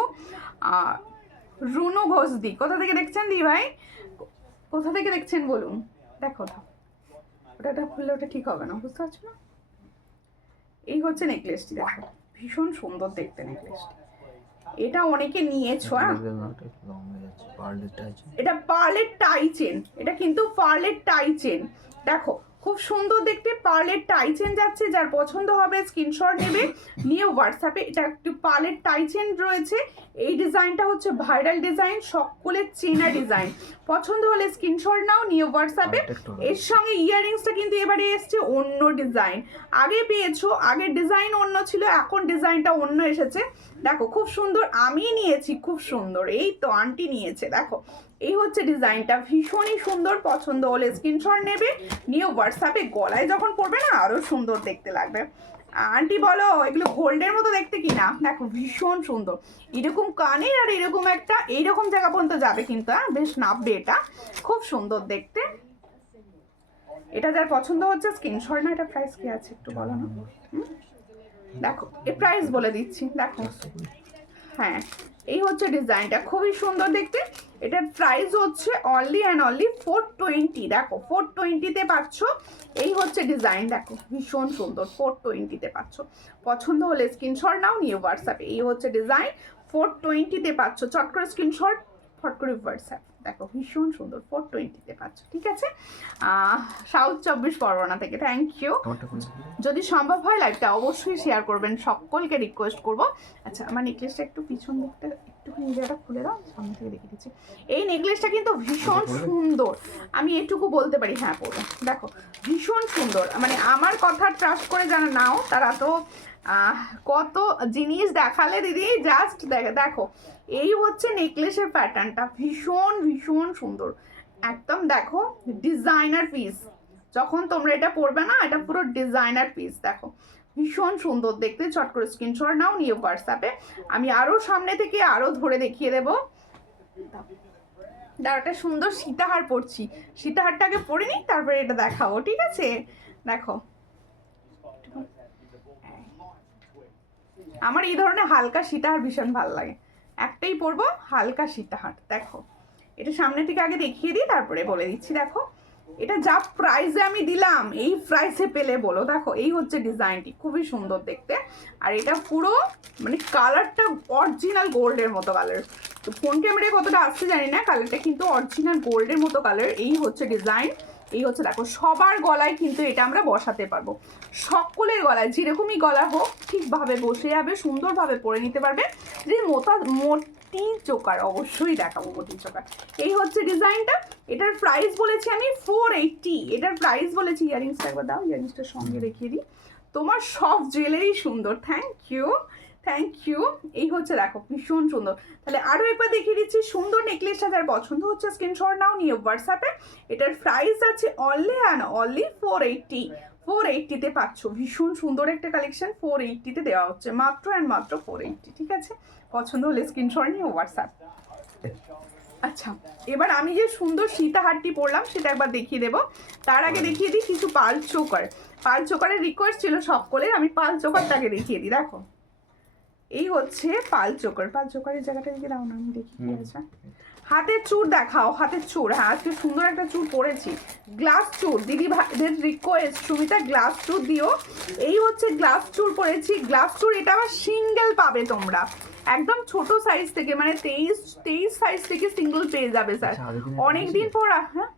রুনু ঘোষদি। কোথা থেকে দেখছেন দি ভাই, কোথা থেকে দেখছেন বলুন? দেখো ওটা খুললে ওটা ঠিক হবে না, বুঝতে পারছো না? এই হচ্ছে নেকলেসটি, দেখো ভীষণ সুন্দর দেখতে নেকলেসটি। এটা অনেকে নিয়েছো। এটা পার্লের টাই চেন, এটা কিন্তু পার্লের টাই চেন। দেখো খুব সুন্দর দেখতে পার্লের টাই চেন যাচ্ছে। যার পছন্দ হবে স্ক্রিনশট নেবে, নিয়ে হোয়াটসঅ্যাপে। এটা একটু পার্লের টাই চেন রয়েছে। এই ডিজাইনটা হচ্ছে ভাইরাল ডিজাইন, সকলের চেনা ডিজাইন। পছন্দ হলে স্ক্রিনশট নাও, নিয়ে হোয়াটসঅ্যাপে। এর সঙ্গে ইয়াররিংসটা কিন্তু এবারে এসছে অন্য ডিজাইন। আগে পেয়েছো, আগের ডিজাইন অন্য ছিল, এখন ডিজাইনটা অন্য এসেছে। দেখো খুব সুন্দর, আমি নিয়েছি, খুব সুন্দর। এই তো আন্টি নিয়েছে, দেখো এই হচ্ছে ডিজাইনটা, ভীষণই সুন্দর। পছন্দ হলে স্ক্রিনশট নেবে, নিয়ে হোয়াটসঅ্যাপে। গলায় যখন পরবে না আরো সুন্দর দেখতে লাগবে। আন্টি বলো এগুলো গোল্ডের মতো দেখতে কিনা? দেখো ভীষণ সুন্দর, এরকম কানের আর এরকম একটা এইরকম জায়গা পর্যন্ত যাবে কিন্তু, বেশ নাববে। এটা খুব সুন্দর দেখতে। এটা যার পছন্দ হচ্ছে স্ক্রিনশট না। এটা প্রাইস কি আছে একটু বলো না? দেখো এই প্রাইস বলে দিচ্ছি, দেখো হ্যাঁ এই হচ্ছে ডিজাইনটা, খুবই সুন্দর দেখতে। এটার প্রাইস হচ্ছে অনলি অ্যান্ড অনলি 420। দেখো 420-তে পাচ্ছ। এই হচ্ছে ডিজাইন, দেখো ভীষণ সুন্দর, 420-তে পাচ্ছ। পছন্দ হলে স্ক্রিনশট নাও, নিয়ে হোয়াটসঅ্যাপে। এই হচ্ছে ডিজাইন, 420-তে পাচ্ছ। চট করে স্ক্রিনশট, ফট করে হোয়াটসঅ্যাপ। দেখো ভীষণ সুন্দর, 420-তে পাচ্ছ। ঠিক আছে, সাউথ 24 পরগনা থেকে, থ্যাংক ইউ। যদি সম্ভব হয় লাইভটা অবশ্যই শেয়ার করবেন, সকলকে রিকোয়েস্ট করব। আচ্ছা আমার নেকলেসটা একটু পিছন দিকটা একটুখানি জায়গাটা খুলে দাও, সামনে থেকে দেখিয়ে দিচ্ছি। এই নেকলেসটা কিন্তু ভীষণ সুন্দর, আমি এটুকু বলতে পারি। হ্যাঁ পড়ো, দেখো ভীষণ সুন্দর। মানে আমার কথা ট্রাস্ট করে যারা নাও তারা তো কত জিনিস দেখালে দিদি, জাস্ট দেখো এই হচ্ছে নেকলেসের প্যাটার্নটা, ভীষণ ভীষণ সুন্দর একদম। দেখো ডিজাইনার পিস, যখন তোমরা এটা পরবে না এটা পুরো ডিজাইনার পিস। দেখো ভীষণ সুন্দর দেখতে। চট করে স্ক্রিনশট নাও, নিয়ে হোয়াটসঅ্যাপে। আমি আরো সামনে থেকে আরো ধরে দেখিয়ে দেবো। একটা সুন্দর সীতাহার পরছি, সীতাহারটাকে পরে নিই, তারপরে এটা দেখাবো, ঠিক আছে? দেখো আমার এই ধরনের হালকা সীতাহার ভীষণ ভালো লাগে, একটাই পরবো হালকা সীতাহার। দেখো এটা সামনে থেকে আগে দেখিয়ে দিই, তারপরে বলে দিচ্ছি। দেখো এটা যা প্রাইসে আমি দিলাম এই প্রাইসে পেলে বলো। দেখো এই হচ্ছে ডিজাইনটি, খুবই সুন্দর দেখতে। আর এটা পুরো মানে কালারটা অরিজিনাল গোল্ডের মতো কালার। তো ফোন ক্যামেরায় কতটা আসছে জানি না, কালারটা কিন্তু অরিজিনাল গোল্ডের মতো কালার। এই হচ্ছে ডিজাইন, এই হচ্ছে দেখো সবার গলায় কিন্তু এটা আমরা বসাতে পারবো। সকলের গলায় যেরকমই গলা হোক ঠিকভাবে বসে যাবে, সুন্দরভাবে পরে নিতে পারবে। যে মোটি চোকার অবশ্যই দেখাবো, মোটি চোকার। এই হচ্ছে ডিজাইনটা। এটার প্রাইস বলেছি আমি 480। এটার প্রাইস বলেছি, ইয়ারিংসটা একবার দাও, ইয়ারিংসটার সঙ্গে রেখে দিই। তোমার সব জুয়েলারি সুন্দর, থ্যাংক ইউ থ্যাংক ইউ। এই হচ্ছে দেখো ভীষণ সুন্দর। তাহলে আরও একবার দেখিয়ে দিচ্ছি, সুন্দর নেকলেসটা যার পছন্দ হচ্ছে স্ক্রিনশট নাও, নিয়ে হোয়াটসঅ্যাপে। এটার প্রাইস আছে অনলি অ্যান্ড অনলি 480। 480-তে পাচ্ছ, ভীষণ সুন্দর একটা কালেকশন। 480-তে দেওয়া হচ্ছে, মাত্র অ্যান্ড মাত্র 480। ঠিক আছে, পছন্দ হলে স্ক্রিনশট নিয়ে হোয়াটসঅ্যাপ। আচ্ছা, এবার আমি যে সুন্দর সীতাহারটি পরলাম সেটা একবার দেখিয়ে দেবো। তার আগে দেখিয়ে দিই কিছু পাল চোকার। পাল চোকারের রিকোয়েস্ট ছিল সকলের, আমি পাল চোকারটাকে দেখিয়ে দিই। দেখো, এই হচ্ছে পাল চোকার। পাল চোকারের জায়গাটা দিকে দাও না, আমি দেখি কি আছে। হাতের চূড় দেখাও, হাতের চূড়। হ্যাঁ, আজকে সুন্দর একটা চূড় পরেছি, গ্লাস চূড়। দিদি ভাইদের রিকোয়েস্ট, সুমিতা গ্লাস চূড় দিও। এই হচ্ছে গ্লাস চূড় পরেছি, গ্লাস চূড়। এটা আবার সিঙ্গেল পাবে তোমরা, একদম ছোট সাইজ থেকে, মানে 23 সাইজ থেকে সিঙ্গেল পেয়ে যাবে স্যার। অনেকদিন পর। হ্যাঁ,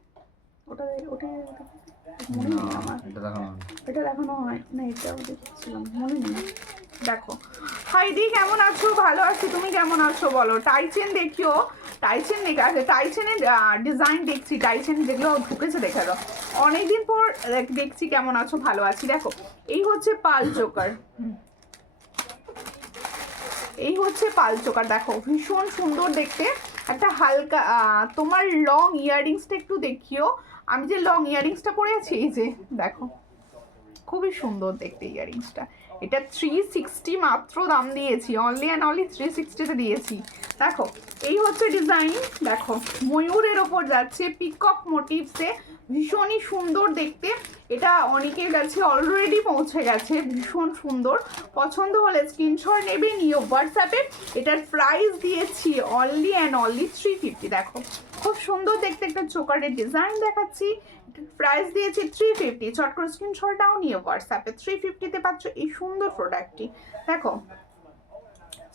ওটা ওটা মনে নেই আমার, এটা দেখানো হয় না, এটাও দেখছিলাম, মনে নেই। দেখো, হাইদি কেমন আছো? ভালো আছি, তুমি কেমন আছো বলো? টাইচেন দেখিও, টাইচেন দেখে আছে, টাইচেনের ডিজাইন দেখছি, টাইচেন যেগুলো ঢুকেছে দেখে দাও। অনেকদিন পর দেখছি, কেমন আছো? ভালো আছি। দেখো, এই হচ্ছে পাল চোকার, এই হচ্ছে পাল চোকার। দেখো, ভীষণ সুন্দর দেখতে, একটা হালকা তোমার লং ইয়াররিংসটা একটু দেখিও। আমি যে লং ইয়াররিংসটা পরেছি, এই যে দেখো, খুবই সুন্দর দেখতে ইয়াররিংসটা। এটা 360 মাত্র দাম দিয়েছি, অনলি অ্যান্ড অনলি 360-তে দিয়েছি। দেখো, এই হচ্ছে ডিজাইন। দেখো, ময়ূরের ওপর যাচ্ছে, পিকক মোটিভসে, ভীষণই সুন্দর দেখতে। এটা অনেকের কাছে অলরেডি পৌঁছে গেছে, ভীষণ সুন্দর। পছন্দ হলে স্ক্রিনশট নেবে, নিও হোয়াটসঅ্যাপে। এটার প্রাইস দিয়েছি অনলি অ্যান্ড অনলি 350। দেখো, খুব সুন্দর দেখতে একটা চোকারের ডিজাইন দেখাচ্ছি, প্রাইস দিয়েছি 350। চট করে স্ক্রিনশট দাও, নিয়ে হোয়াটসঅ্যাপে। 350-তে পাচ্ছ এই সুন্দর প্রোডাক্টটি। দেখো,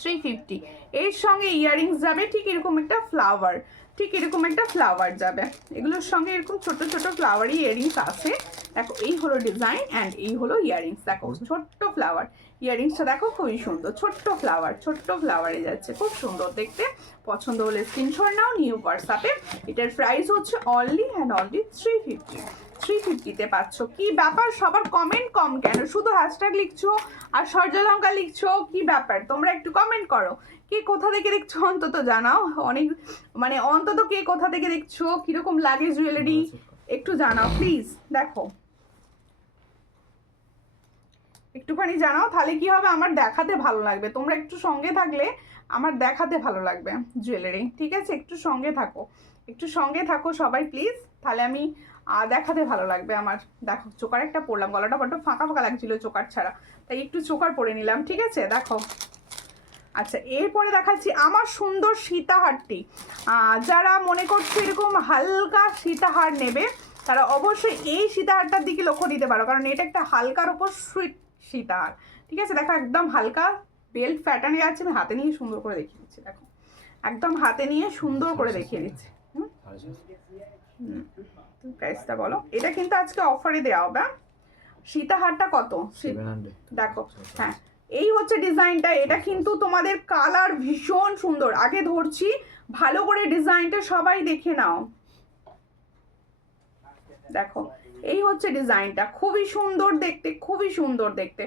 350। এর সঙ্গে ইয়াররিংস যাবে, ঠিক এরকম একটা ফ্লাওয়ার, ঠিক এরকম একটা ফ্লাওয়ার যাবে। এগুলোর সঙ্গে এরকম ছোট ছোট ফ্লাওয়ারি ইয়াররিংস আছে। দেখো, এই হলো ডিজাইন অ্যান্ড এই হলো ইয়াররিংস। দেখো, ছোট্ট ফ্লাওয়ার ইয়াররিংসটা দেখো, খুবই সুন্দর, ছোট্ট ফ্লাওয়ারে যাচ্ছে, খুব সুন্দর দেখতে। পছন্দ হলে স্ক্রিনশট নাও, নিউ হোয়াটসঅ্যাপে। এটার প্রাইস হচ্ছে অনলি অ্যান্ড অনলি 350। 350-তে পাচ্ছ। কি ব্যাপার, সবার কমেন্ট কম কেন? শুধু হ্যাশট্যাগ লিখছো আর সূর্যলঙ্কা লিখছো, কি ব্যাপার? তোমরা একটু কমেন্ট করো, কে কোথা থেকে দেখছো অন্তত জানাও। অনেক মানে অন্তত কে কোথা থেকে দেখছো, কিরকম লাগে জুয়েলারি, একটু জানাও প্লিজ। দেখো, একটুখানি জানাও, তাহলে কি হবে, আমার দেখাতে ভালো লাগবে। তোমরা একটু সঙ্গে থাকলে আমার দেখাতে ভালো লাগবে জুয়েলারি, ঠিক আছে? একটু সঙ্গে থাকো, একটু সঙ্গে থাকো সবাই প্লিজ, তাহলে আমি দেখাতে ভালো লাগবে আমার। দেখো, চোকার একটা পরলাম, গলাটা বড্ড ফাঁকা ফাঁকা লাগছিল চোকার ছাড়া, তাই একটু চোকার পরে নিলাম, ঠিক আছে? দেখো, আচ্ছা, এরপরে দেখাচ্ছি আমার সুন্দর সীতাহারটি। যারা মনে করছে এরকম হালকা সীতাহার নেবে, তারা অবশ্যই এই সীতাহারটার দিকে লক্ষ্য দিতে পারো, কারণ এটা একটা হালকার ওপর সুইট সীতাহার, ঠিক আছে? দেখো, একদম হালকা বেল্ট প্যাটার্নে যাচ্ছে। আমি হাতে নিয়ে সুন্দর করে দেখিয়ে দিচ্ছি। দেখো, একদম হাতে নিয়ে সুন্দর করে দেখিয়ে দিচ্ছি। প্রাইসটা বলো। এটা কিন্তু আজকে অফারে দেওয়া হবে। সীতাহারটা কত? দেখো, হ্যাঁ, এই হচ্ছে ডিজাইনটা। এটা কিন্তু তোমাদের কালার ভীষণ সুন্দর। আগে ধরছি, ভালো করে ডিজাইনটা সবাই দেখে নাও। দেখো, এই হচ্ছে ডিজাইনটা, খুবই সুন্দর দেখতে, খুবই সুন্দর দেখতে।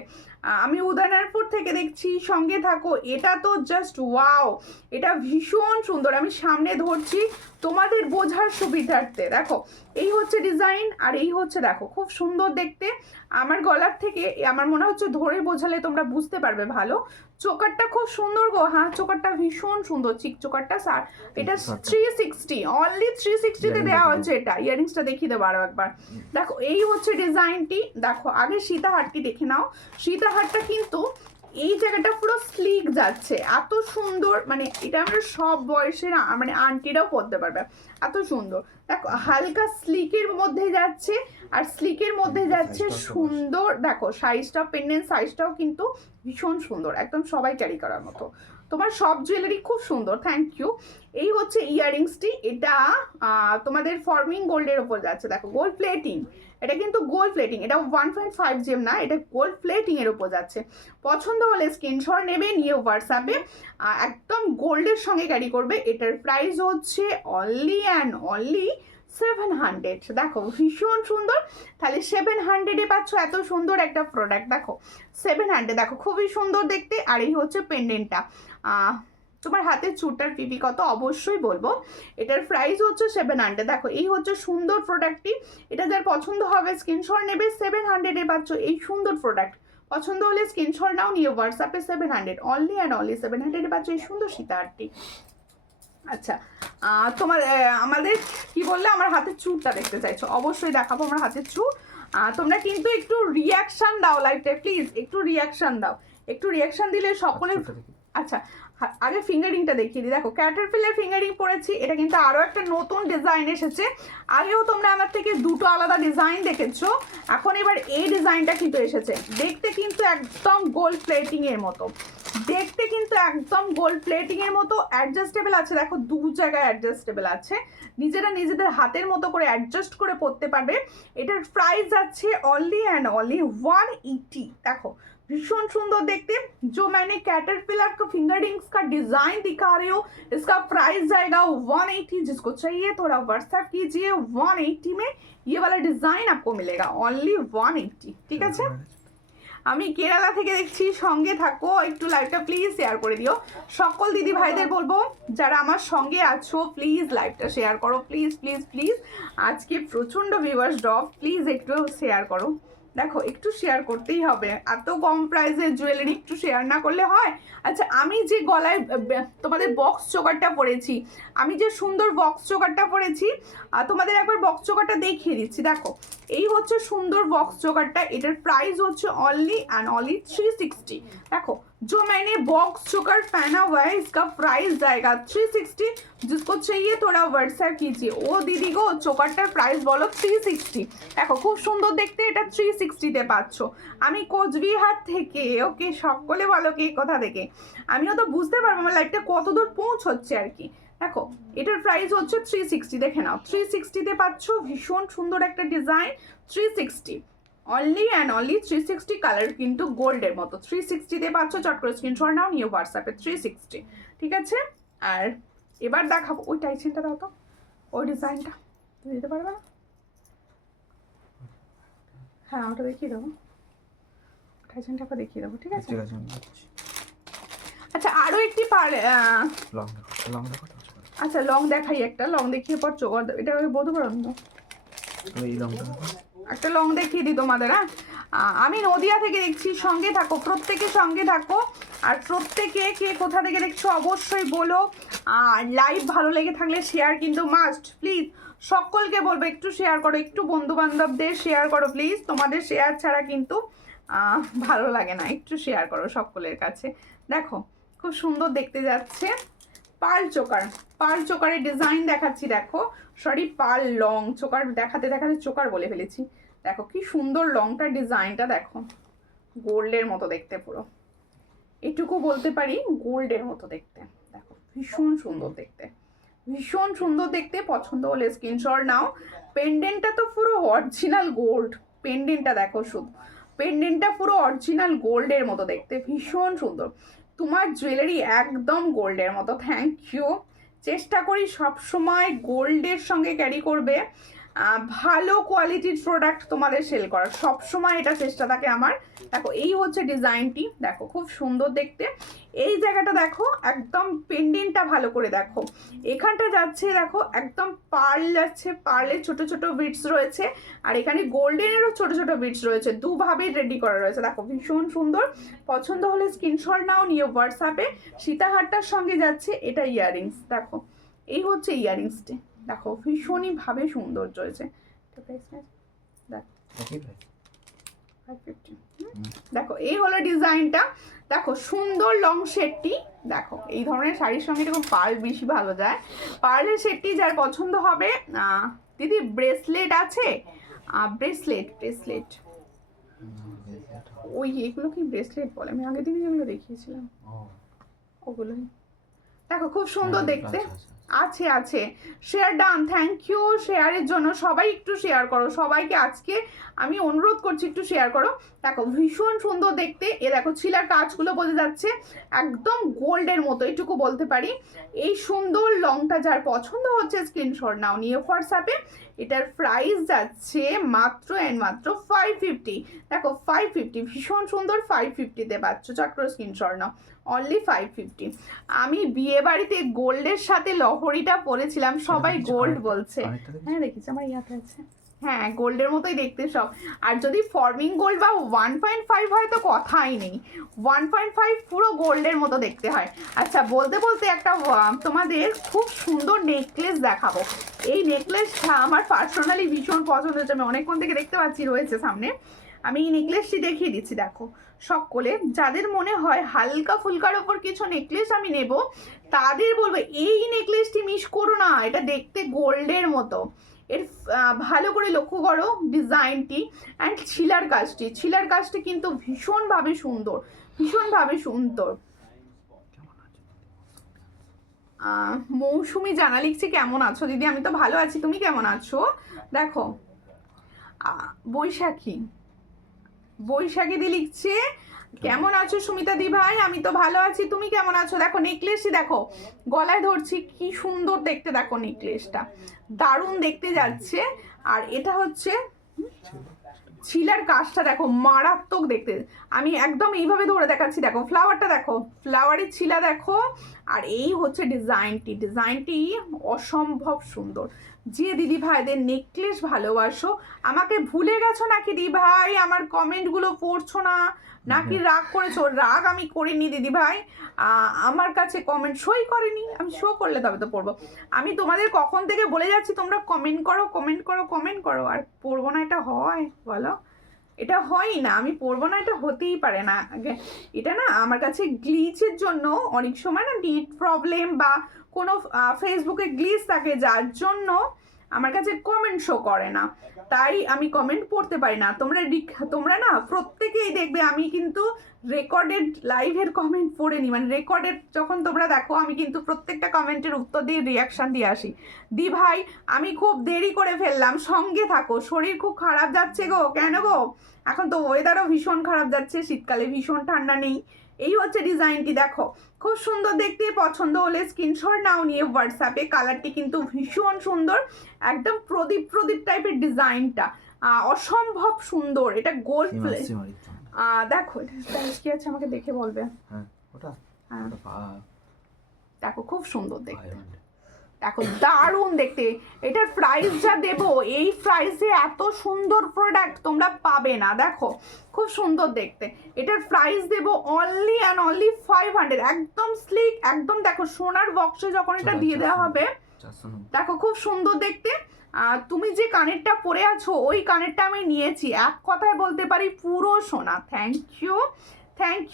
আমি উদয়নারপুর থেকে দেখছি, সঙ্গে থাকো। এটা তো জাস্ট ওয়াও, এটা ভীষণ সুন্দর। আমি সামনে ধরছি তোমাদের বোঝার সুবিধার্থে। দেখো, এই হচ্ছে ডিজাইন, আর এই হচ্ছে, দেখো, খুব সুন্দর দেখতে। আমার গলার থেকে আমার মনে হচ্ছে ধরে বোঝালে তোমরা বুঝতে পারবে ভালো। চোকারটা খুব সুন্দর গো, হ্যাঁ, চোকারটা ভীষণ সুন্দর, চিক চোকারটা। স্যার, এটা 360, অনলি 360-তে দেওয়া হচ্ছে। এটা ইয়াররিংসটা দেখিয়ে দেবো আরো একবার। দেখো, এই হচ্ছে ডিজাইনটি। দেখো, আগে সীতাহারটি দেখে নাও। সীতাহারটা কিন্তু এই জায়গাটা পুরো স্লিক যাচ্ছে, এত সুন্দর, মানে এটা আমরা সব বয়সের মানে আন্টিরাও পরতে পারবে, এত সুন্দর। দেখো, হালকা স্লিকের মধ্যে যাচ্ছে, আর স্লিকের মধ্যে যাচ্ছে সুন্দর। দেখো, সাইজটাও, পেন্ডেন্ট সাইজটাও কিন্তু ভীষণ সুন্দর, একদম সবাই ক্যারি করার মতো। তোমার সব জুয়েলারি খুব সুন্দর, থ্যাংক ইউ। এই হচ্ছে ইয়াররিংসটি। এটা তোমাদের ফর্মিং গোল্ডের ওপর যাচ্ছে। দেখো, গোল্ড প্লেটিং, এটা কিন্তু গোল্ড প্লেটিং, এটা 1.5 GM না, এটা গোল্ড প্লেটিং এর উপর যাচ্ছে। পছন্দ হলে স্ক্রিনশট নেবে, নিয়ে হোয়াটসঅ্যাপে। একদম গোল্ডের সঙ্গে ক্যারি করবে। এটার প্রাইস হচ্ছে অনলি অ্যান্ড অনলি 700। দেখো, ভীষণ সুন্দর। তাহলে 700-এ পাচ্ছ এত সুন্দর একটা প্রোডাক্ট। দেখো, 700, দেখো, খুবই সুন্দর দেখতে। আর এই হচ্ছে পেন্ডেন্টটা। তোমার হাতের চুড়টার পিপি কত অবশ্যই বলবো। এটার প্রাইস হচ্ছে 700। দেখো, এই হচ্ছে সুন্দর প্রোডাক্টটি। এটা যার পছন্দ হবে স্ক্রিনশট নেবে। 700-এ পাচ্ছ এই সুন্দর প্রোডাক্ট। পছন্দ হলে স্ক্রিনশট নাও, নিয়ে হোয়াটসঅ্যাপে। 700, অনলি অ্যান্ড অনলি 700-এ পাচ্ছ এই সুন্দর সীতাহারটি। আচ্ছা, তোমার আমাদের কি বললে আমার হাতের চুলটা দেখতে চাইছো, অবশ্যই দেখাবো আমার হাতের চুল। তোমরা কিন্তু একটু রিয়াকশন দাও লাইভটা, প্লিজ একটু রিয়াকশন দাও, একটু রিয়াকশন দিলে সকলের। আচ্ছা আগে ফিঙ্গারিংটা দেখিয়ে দিই। দেখো ক্যাটারপিলার ফিঙ্গারিং পরেছি, এটা কিন্তু আরও একটা নতুন ডিজাইন এসেছে। আগেও তোমরা আমার থেকে দুটো আলাদা ডিজাইন দেখেছো, এখন এবার এই ডিজাইনটা কিন্তু এসেছে। দেখতে কিন্তু একদম গোল্ড প্লেটিং এর মতো, দেখতে কিন্তু একদম গোল্ড প্লেটিং এর মতো। অ্যাডজাস্টেবল আছে, দেখো দু জায়গায় অ্যাডজাস্টেবল আছে, নিজেরা নিজেদের হাতের মতো করে অ্যাডজাস্ট করে পরতে পারবে। এটার প্রাইস আছে অনলি অ্যান্ড অনলি 180। দেখো भीषण सुंदर देखते। जो मैंने कैटरपिलर का फिंगरिंग्स का डिजाइन दिखा रही हूँ, इसका प्राइस जाएगा 180। जिसको चाहिए थोड़ा व्हाट्सएप कीजिए, 180 में ये वाला डिजाइन आपको मिलेगा, ओनली 180। ঠিক আছে, আমি কেরালা থেকে দেখছি, সঙ্গে থাকো, একটু লাইভটা প্লিজ শেয়ার করে দিও। সকল দিদি ভাইদের বলবো যারা আমার সঙ্গে আছো প্লিজ লাইভটা শেয়ার করো, প্লিজ প্লিজ প্লিজ। আজকে প্রচণ্ড ভিউয়ার্স ড্রপ, প্লিজ একটু শেয়ার করো। দেখো একটু শেয়ার করতেই হবে, এত কম প্রাইসের জুয়েলারি একটু শেয়ার না করলে হয়? আচ্ছা আমি যে গলায় তোমাদের বক্স চোকারটা পরেছি, আমি যে সুন্দর বক্স চোকারটা পরেছি, তোমাদের একবার বক্স চোকারটা দেখিয়ে দিচ্ছি। দেখো এই হচ্ছে সুন্দর বক্স চোকারটা, এটার প্রাইস হচ্ছে অনলি অ্যান্ড অনলি 360। দেখো जो मैंने बॉक्स चोकर पहना हुआ है इसका प्राइस जाएगा 360। जिसको चाहिए थोड़ा व्हाट्सएप कीजिए। ओ दीदी गो চোকারটার প্রাইস বলো 360। দেখো খুব সুন্দর দেখতে, এটা 360-তে পাচ্ছ। আমি কোচবিহার থেকে, ওকে সকলে বলো কে কোথা থেকে, আমিও তো বুঝতে পারবো আমার লাইফটা কত দূর পৌঁছচ্ছে আর কি। দেখো এটার প্রাইস হচ্ছে 360, দেখে নাও 360-তে পাচ্ছ। ভীষণ সুন্দর একটা design, 360 only and only 360। Colour কিন্তু গোল্ডের মতো, 360-তে পাচ্ছ। চট করে স্ক্রিনশট নাও, নিয়ে হোয়াটসঅ্যাপে 360। ঠিক আছে, আর এবার দেখাবো ওই টাইসেনটা দাও তো, ওই ডিজাইনটা তুমি দিতে পারবে না? হ্যাঁ ওটা দেখিয়ে দেবো, টাইসেনটা দেখিয়ে দেবো। ঠিক আছে, আচ্ছা আরও একটি আচ্ছা লং দেখাই, একটা লং দেখিয়ে পর চোখ, এটা বলতে পারো না একটা লং দেখিয়ে দিই তোমাদের। হ্যাঁ আমি নদিয়া থেকে দেখছি, সঙ্গে থাকো, প্রত্যেকে সঙ্গে থাকো। আর প্রত্যেকে কে কোথা থেকে দেখছো অবশ্যই বলো। আর লাইভ ভালো লেগে থাকলে শেয়ার কিন্তু মাস্ট, প্লিজ সকলকে বলবো একটু শেয়ার করো, একটু বন্ধু বান্ধবদের শেয়ার করো প্লিজ। তোমাদের শেয়ার ছাড়া কিন্তু ভালো লাগে না, একটু শেয়ার করো সকলের কাছে। দেখো খুব সুন্দর দেখতে যাচ্ছে, পার্ল চোকার, পার্ল চোকারের ডিজাইন দেখাচ্ছি। দেখো সরি পার্ল লং চোকার দেখাতে দেখাতে চোকার বলে ফেলেছি। দেখো কি সুন্দর লংটার ডিজাইনটা, দেখো গোল্ডের মতো দেখতে, পুরো এটুকু বলতে পারি গোল্ডের মতো দেখতে। দেখো ভীষণ সুন্দর দেখতে, ভীষণ সুন্দর দেখতে। পছন্দ হলে স্ক্রিনশট নাও। পেন্ডেন্টটা তো পুরো অরিজিনাল গোল্ড, পেন্ডেন্টটা দেখো শুধু, পেন্ডেন্টটা পুরো অরিজিনাল গোল্ডের মতো দেখতে, ভীষণ সুন্দর। তোমার জুয়েলারি একদম গোল্ডের মতো। Thank you. চেষ্টা করি সব সময় গোল্ডের সঙ্গে ক্যারি করবে, ভালো কোয়ালিটির প্রোডাক্ট তোমাদের সেল করার, সব সময় এটা চেষ্টা থাকে আমার। দেখো এই হচ্ছে ডিজাইনটি, দেখো খুব সুন্দর দেখতে। এই জায়গাটা দেখো একদম পেন্ডেন্টটা ভালো করে দেখো, এখানটা যাচ্ছে দেখো একদম পার্ল যাচ্ছে, পার্লের ছোট ছোট বিটস রয়েছে, আর এখানে গোল্ডেনেরও ছোট ছোট বিটস রয়েছে, দুভাবেই রেডি করা রয়েছে। দেখো ভীষণ সুন্দর। পছন্দ হলে স্ক্রিনশট নাও, নিয়ে হোয়াটসঅ্যাপে। সীতাহারটার সঙ্গে যাচ্ছে এটা ইয়াররিংস, দেখো এই হচ্ছে ইয়াররিংসটি, দেখো ভীষণই ভাবে সুন্দর রয়েছে। দেখো এই হলো ডিজাইনটা। দেখো সুন্দর লং সেটটি, দেখো এই ধরনের শাড়ির সঙ্গে এরকম পার্ল বেশি ভালো যায়। পার্লের সেটটি যার পছন্দ হবে। দিদি ব্রেসলেট আছে? ব্রেসলেট, ব্রেসলেট ওই এগুলো কি ব্রেসলেট বলে, আমি আগের দিনই যেগুলো দেখিয়েছিলাম ওগুলোই। দেখো খুব সুন্দর দেখতে, আছে আছে। শেয়ার ডান, থ্যাংক ইউ শেয়ারের জন্য। সবাই একটু শেয়ার করো, সবাইকে আজকে আমি অনুরোধ করছি একটু শেয়ার করো। দেখো ভীষণ সুন্দর দেখতে, এ দেখো ছিলার কাজগুলো বোঝা যাচ্ছে একদম গোল্ডের মতো, এটুকু বলতে পারি। এই সুন্দর লংটা যার পছন্দ হচ্ছে স্ক্রিনশট নাও, নিয়ে হোয়াটসঅ্যাপে। এটার প্রাইস যাচ্ছে মাত্র অ্যান্ড মাত্র 550। দেখো 550, ভীষণ সুন্দর, 550-তে পাচ্ছ। চক্র স্ক্রিনশট নাও, অনলি 550। আমি বিয়ে বাড়িতে গোল্ডের সাথে লহরিটা পরেছিলাম, সবাই গোল্ড বলছে। হ্যাঁ দেখিস আমার ইয়াতে আছে, হ্যাঁ গোল্ডের মতোই দেখতে সব। আর যদি ফর্মিং গোল্ড বা 1.5 হয় তো কথাই নেই, 1.5 পুরো গোল্ডের মতো দেখতে হয়। আচ্ছা বলতে বলতে একটা তোমাদের খুব সুন্দর নেকলেস দেখাবো। এই নেকলেসটা আমার পার্সোনালি ভীষণ পছন্দ হয়েছে, আমি অনেকক্ষণ থেকে দেখতে পাচ্ছি রয়েছে সামনে। আমি এই নেকলেসটি দেখিয়ে দিচ্ছি। দেখো সকলে যাদের মনে হয় হালকা ফুলকার ওপর কিছু নেকলেস আমি নেব, তাদের বলবো এই নেকলেসটি মিস করো না, এটা দেখতে গোল্ডের মতো। এর ভালো করে লক্ষ্য করো ডিজাইনটি অ্যান্ড ছিলার কাজটি কিন্তু ভীষণভাবে সুন্দর, ভীষণভাবে সুন্দর। মৌসুমি জানা লিখছে কেমন আছো দিদি, আমি তো ভালো আছি, তুমি কেমন আছো? দেখো বৈশাখী দি লিখছে কেমন আছো সুমিতা দি ভাই, আমি তো ভালো আছি, তুমি কেমন আছো? দেখো নেকলেসই দেখো, গলায় ধরছি, কি সুন্দর দেখতে, দেখো নেকলেসটা দারুণ দেখতে যাচ্ছে। আর এটা হচ্ছে ছিলার কাজটা দেখো মারাত্মক দেখতে, আমি একদম এইভাবে ধরে দেখাচ্ছি। দেখো ফ্লাওয়ারটা দেখো, ফ্লাওয়ারের ছিলা দেখো। আর এই হচ্ছে ডিজাইনটি অসম্ভব সুন্দর। যে দিদি ভাইদের নেকলেস ভালোবাসো, আমাকে ভুলে গেছো নাকি দিদি ভাই? আমার কমেন্টগুলো পড়ছো না নাকি রাগ করেছো? রাগ আমি করিনি দিদি ভাই, আমার কাছে কমেন্ট শোই করেনি, আমি শো করলে তবে তো পড়বো। আমি তোমাদের কখন থেকে বলে যাচ্ছি তোমরা কমেন্ট করো, আর পড়বো না? এটা হয় বলো? এটা হয়ই না, আমি পড়বো না, এটা হতেই পারে না। এটা না আমার কাছে গ্লিচের জন্য অনেক সময় না নেট প্রবলেম বা কোনো ফেসবুকে গ্লিচ থাকে, যার জন্য আমার কাছে কমেন্ট শো করে না, তাই আমি কমেন্ট পড়তে পারি না। তোমরা না প্রত্যেকেই দেখবে আমি কিন্তু রেকর্ডেড লাইভের কমেন্ট পড়ে নি, মানে রেকর্ডেড যখন তোমরা দেখো আমি কিন্তু প্রত্যেকটা কমেন্টের উত্তর দিয়ে রিয়াকশান দিয়ে আসি। দি ভাই আমি খুব দেরি করে ফেললাম, সঙ্গে থাকো, শরীর খুব খারাপ যাচ্ছে গো। কেন গো? এখন তো ওয়েদারও ভীষণ খারাপ যাচ্ছে, শীতকালে ভীষণ ঠান্ডা নেই। এই হচ্ছে ডিজাইনটি, দেখো খুব সুন্দর দেখতে, পছন্দ হলে স্ক্রিনশট নাও নিয়ে হোয়াটসঅ্যাপে। কালারটি কিন্তু ভীষণ সুন্দর, একদম প্রদীপ টাইপের ডিজাইনটা, অসম্ভব সুন্দর। এটা গোল্ড দেখো এটা কি আছে আমাকে দেখে বলবে। হ্যাঁ দেখো খুব সুন্দর দেখতে, দেখো দারুণ দেখতে। এটার প্রাইস যা দেবো, এই প্রাইসে এত সুন্দর প্রোডাক্ট তোমরা পাবে না। দেখো খুব সুন্দর দেখতে, এটার প্রাইস দেবো অনলি অ্যান্ড অনলি 500। একদম স্লিক, একদম দেখো সোনার বক্সে যখন এটা দিয়ে দেওয়া হবে, দেখো খুব সুন্দর দেখতে। তুমি যে কানেরটা পরে আছো ওই কানেরটা আমি নিয়েছি, এক কথায় বলতে পারি পুরো সোনা। Thank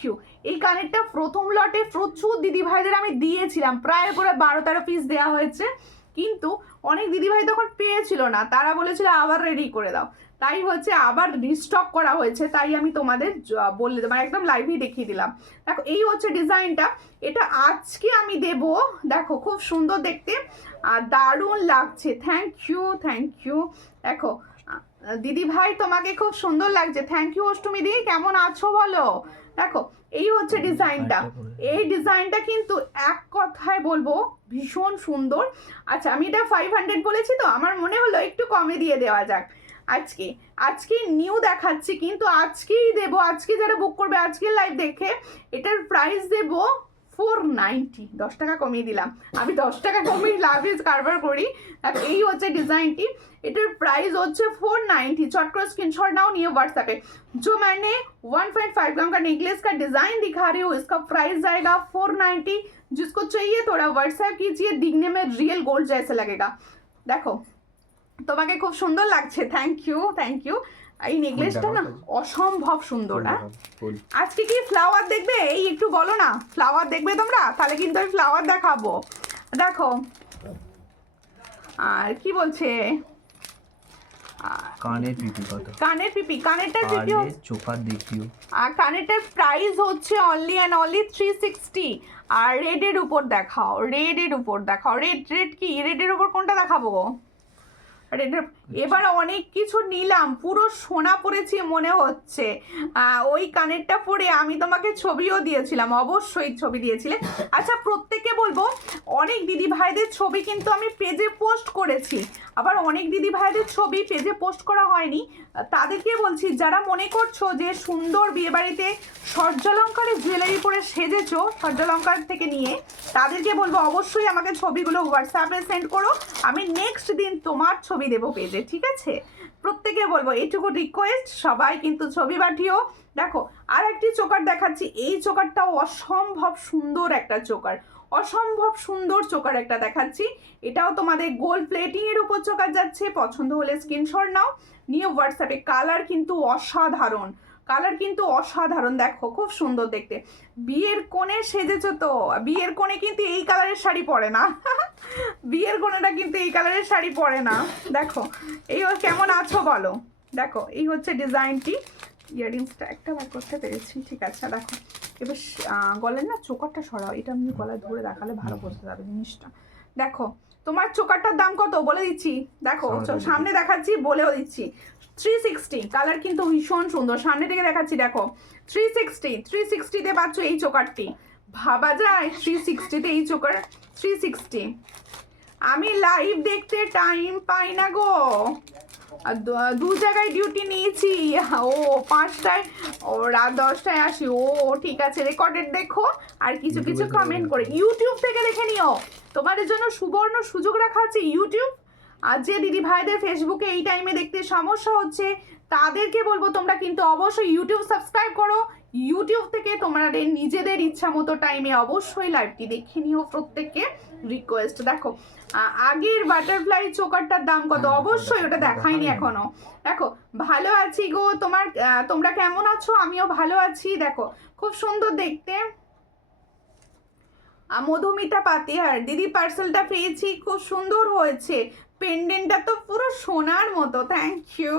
you. এই কানেরটা প্রথম লটে প্রচুর দিদিভাইদের আমি দিয়েছিলাম, প্রায় 12-13 পিস দেওয়া হয়েছে, কিন্তু অনেক দিদিভাই তখন পেয়েছিল না, তারা বলেছিল আবার রেডি করে দাও, তাই হচ্ছে আবার রিস্টক করা হয়েছে, তাই আমি তোমাদের বললে মানে একদম লাইভেই দেখিয়ে দিলাম। দেখো এই হচ্ছে ডিজাইনটা, এটা আজকে আমি দেব। দেখো খুব সুন্দর দেখতে, দারুণ লাগছে। Thank you. দেখো দিদি ভাই তোমাকে খুব সুন্দর লাগছে, থ্যাংক ইউ। অষ্টমী দি কেমন আছো বলো? দেখো এই হচ্ছে ডিজাইনটা, এই ডিজাইনটা কিন্তু এক কথায় বলবো ভীষণ সুন্দর। আচ্ছা আমি এটা 500 বলেছি, তো আমার মনে হলো একটু কমে দিয়ে দেওয়া যাক। আজকে নিউ দেখাচ্ছি, কিন্তু আজকেই দেবো, আজকে যারা বুক করবে আজকের লাইভ দেখে, এটার প্রাইস দেবো 490, 10 টাকা কমিয়ে দিলাম। আমি 10 টাকা কমিয়ে লাভেজ কারবার করি। এই হচ্ছে ডিজাইনটি, এটার প্রাইস হচ্ছে 490। चट कर स्क्रीनशॉट नाउ निये व्हाट्सएप पे। जो मैंने 1.5 ग्राम का नेकलेस का डिजाइन दिखा रही हूँ, इसका प्राइस जाएगा 490। जिसको चाहिए थोड़ा व्हाट्सएप कीजिए, दिखने में रियल गोल्ड जैसे लगेगा। देखो তোমাকে খুব সুন্দর লাগছে, থ্যাংক ইউ। এই নেকলেসটা না অসম্ভব সুন্দর। আজকে কি ফ্লাওয়ার দেখবে? এই একটু বলো না, ফ্লাওয়ার দেখবে তোমরা? তাহলে কিন্তু আমি ফ্লাওয়ার দেখাবো। দেখো আর কি বলছে, কানের পিপি কত? কানেরটার পিপি চোকার দেখিও। আর কানেরটার প্রাইস হচ্ছে অনলি অ্যান্ড অনলি 360। আর রেডের উপর দেখাও, রেড কি রেডের উপর কোনটা দেখাবো? এবার অনেক কিছু নিলাম, পুরো সোনা পরেছি মনে হচ্ছে। ওই কানেরটা পরে আমি তোমাকে ছবিও দিয়েছিলাম, অবশ্যই ছবি দিয়েছিলে। আচ্ছা প্রত্যেককে বলবো, অনেক দিদি ভাইদের ছবি কিন্তু আমি পেজে পোস্ট করেছি, আবার অনেক দিদি ভাইদের ছবি পেজে পোস্ট করা হয়নি। তাদেরকে বলছি যারা মনে করছো যে সুন্দর বিয়েবাড়িতে সূর্যালঙ্কারে জুয়েলারি পরে সেজেছো সূর্যালঙ্কার থেকে নিয়ে, তাদেরকে বলবো অবশ্যই আমাকে ছবিগুলো হোয়াটসঅ্যাপে সেন্ড করো, আমি নেক্সট দিন তোমার ছবি ছবি দেবো পেজে, ঠিক আছে? প্রত্যেকে বলবো এইটুকু রিকোয়েস্ট, সবাই কিন্তু ছবি পাঠিও। দেখো আর একটি চোকার দেখাচ্ছি, এই চোকারটাও অসম্ভব সুন্দর একটা চোকার, অসম্ভব সুন্দর চোকার একটা দেখাচ্ছি। এটাও তোমাদের গোল্ড প্লেটিং এর উপর চোকার যাচ্ছে, পছন্দ হলে স্ক্রিনশট নাও, নিয়ে হোয়াটসঅ্যাপে। কালার কিন্তু অসাধারণ, কালার কিন্তু অসাধারণ, দেখো খুব সুন্দর দেখতে। বিয়ের কোণে সেজেছো তো, বিয়ের কোণে কিন্তু এই কালারের শাড়ি পরে না বিয়ের কোণেটা কিন্তু এই কালারের শাড়ি পরে না। দেখো এই কেমন আছো বলো। দেখো এই হচ্ছে ডিজাইনটি, ইয়াররিংসটা একটা বার করতে পেরেছি, ঠিক আছে। দেখো এবার গলার না চোকারটা সরাও, এটা আমি গলায় ধরে দেখালে ভালো বোঝা যাবে জিনিসটা। দেখো তোমার চোকারটার দাম কত বলে দিচ্ছি, দেখো সামনে দেখাচ্ছি বলেও দিচ্ছি। 360, কালার কিন্তু ভীষণ সুন্দর, সামনে থেকে দেখাচ্ছি। দেখো 360 তে পাচ্ছ এই চোকারটি, ভাবা যায় 360 তে এই চোকার। 360 আমি লাইভ দেখতে টাইম পাই না গো, দু জায়গায় ডিউটি নিয়েছি, ও 5টায় ও রাত 10টায় আসি। ও ঠিক আছে, রেকর্ডেড দেখো আর কিছু কিছু কমেন্ট করে ইউটিউব থেকে দেখে নিও। তোমাদের জন্য সুবর্ণ সুযোগ রাখা আছে ইউটিউব। আর যে দিদি ভাইদের ফেসবুকে এই টাইমে দেখতে সমস্যা হচ্ছে তাদেরকে বলবো তোমরা কিন্তু অবশ্যই ইউটিউব সাবস্ক্রাইব করো, ইউটিউব থেকে তোমাদের নিজেদের ইচ্ছা মতো টাইমে অবশ্যই লাইভটি দেখে নিও, প্রত্যেককে রিকোয়েস্ট। দেখো আগের বাটারফ্লাই চোকারটার দাম কত, অবশ্যই ওটা দেখাইনি এখনো। দেখো ভালো আছি গো, তোমরা কেমন আছো, আমিও ভালো আছি। দেখো খুব সুন্দর দেখতে। মধুমিতা পাতিহার দিদি পার্সেলটা পেয়েছি, খুব সুন্দর হয়েছে, পেন্ডেন্টটা তো পুরো সোনার মতো, থ্যাংক ইউ।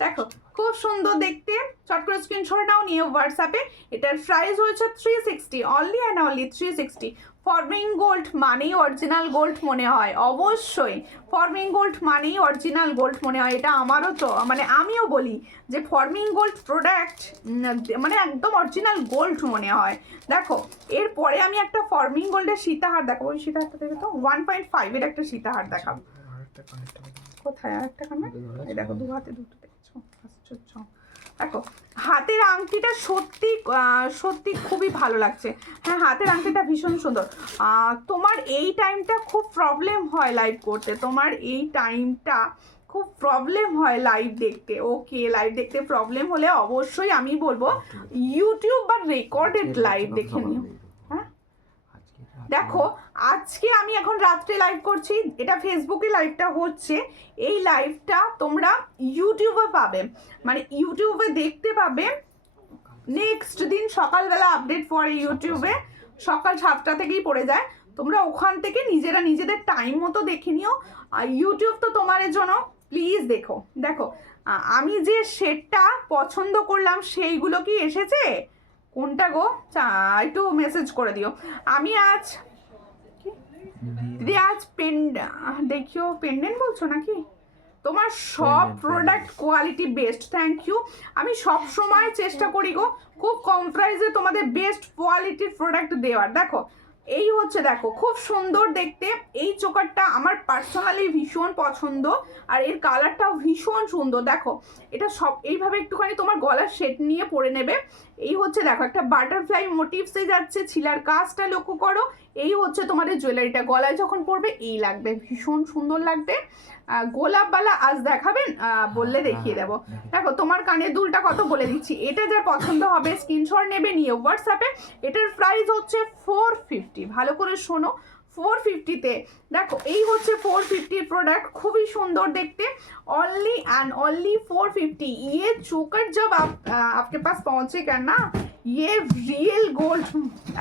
দেখো খুব সুন্দর দেখতে, চট করে স্ক্রিনশট নাও, নিয়ে হোয়াটসঅ্যাপে। এটার প্রাইস হয়েছে 360, অনলি অ্যান্ড অনলি 360। ফরমিং গোল্ড মানেই অরিজিনাল গোল্ড মনে হয়, অবশ্যই ফরমিং গোল্ড মানেই অরিজিনাল গোল্ড মনে হয়। এটা আমারও তো মানে আমিও বলি যে ফরমিং গোল্ড প্রোডাক্ট মানে একদম অরিজিনাল গোল্ড মনে হয়। দেখো এরপরে আমি একটা ফরমিং গোল্ডের সীতাহার দেখাবো, ওই সীতাহারটা দেখো তো, 1.5 এর একটা সীতাহার দেখাবো। কোথায় আর একটা কানে, এই দেখো দু হাতে দুটো দেখছো, আশ্চর্য। দেখো হাতের আংটিটা সত্যি সত্যি খুবই ভালো লাগছে, হ্যাঁ হাতের আংটিটা ভীষণ সুন্দর। তোমার এই টাইমটা খুব প্রবলেম হয় লাইভ করতে, তোমার এই টাইমটা খুব প্রবলেম হয় লাইভ দেখতে। ওকে লাইভ দেখতে প্রবলেম হলে অবশ্যই আমি বলবো ইউটিউব বা রেকর্ডেড লাইভ দেখে নিও। হ্যাঁ দেখো আজকে আমি এখন রাত্রে লাইভ করছি, এটা ফেসবুকে লাইভটা হচ্ছে, এই লাইভটা তোমরা ইউটিউবে পাবে, মানে ইউটিউবে দেখতে পাবে নেক্সট দিন সকালবেলা আপডেট পরে ইউটিউবে, সকাল 7টা থেকেই পড়ে যায়। তোমরা ওখান থেকে নিজেরা নিজেদের টাইম মতো দেখে নিও। ইউটিউব তো তোমার জন্য, প্লিজ দেখো। দেখো আমি যে শেডটা পছন্দ করলাম সেইগুলো কি এসেছে, কোনটা গো একটু মেসেজ করে দিও। আমি আজ দিদি আজ দেখিও পেন্ডেন্ট বলছো নাকি, তোমার সব product quality best, thank you. আমি সব সময় চেষ্টা করি গো খুব কম প্রাইসে তোমাদের বেস্ট কোয়ালিটির প্রোডাক্ট দেওয়ার। দেখো এই হচ্ছে, দেখো খুব সুন্দর দেখতে, এই চোকারটা আমার পার্সোনালি ভীষণ পছন্দ, আর এর কালারটাও ভীষণ সুন্দর। দেখো এটা সব এইভাবে একটুখানি তোমার গলার সেট নিয়ে পরে নেবে। এই হচ্ছে দেখো একটা বাটারফ্লাই মোটিভসে যাচ্ছে, ছিলার কাজটা লক্ষ্য করো। এই হচ্ছে তোমাদের জুয়েলারিটা, গলায় যখন পরবে এই লাগবে, ভীষণ সুন্দর লাগবে। গোলাপবালা আজ দেখাবেন, বললে দেখিয়ে দেবো। দেখো তোমার কানের দুলটা কত বলে দিচ্ছি, এটা যা পছন্দ হবে স্ক্রিনশট নেবে, নিয়ে হোয়াটসঅ্যাপে। এটার প্রাইস হচ্ছে 450, ভালো করে শোনো 450-তে। দেখো এই হচ্ছে 450 প্রোডাক্ট, খুবই সুন্দর দেখতে, অনলি एंड ओनली 450। ये चोकर जब आपके पास पहुंचेगा ना, ये रियल गोल्ड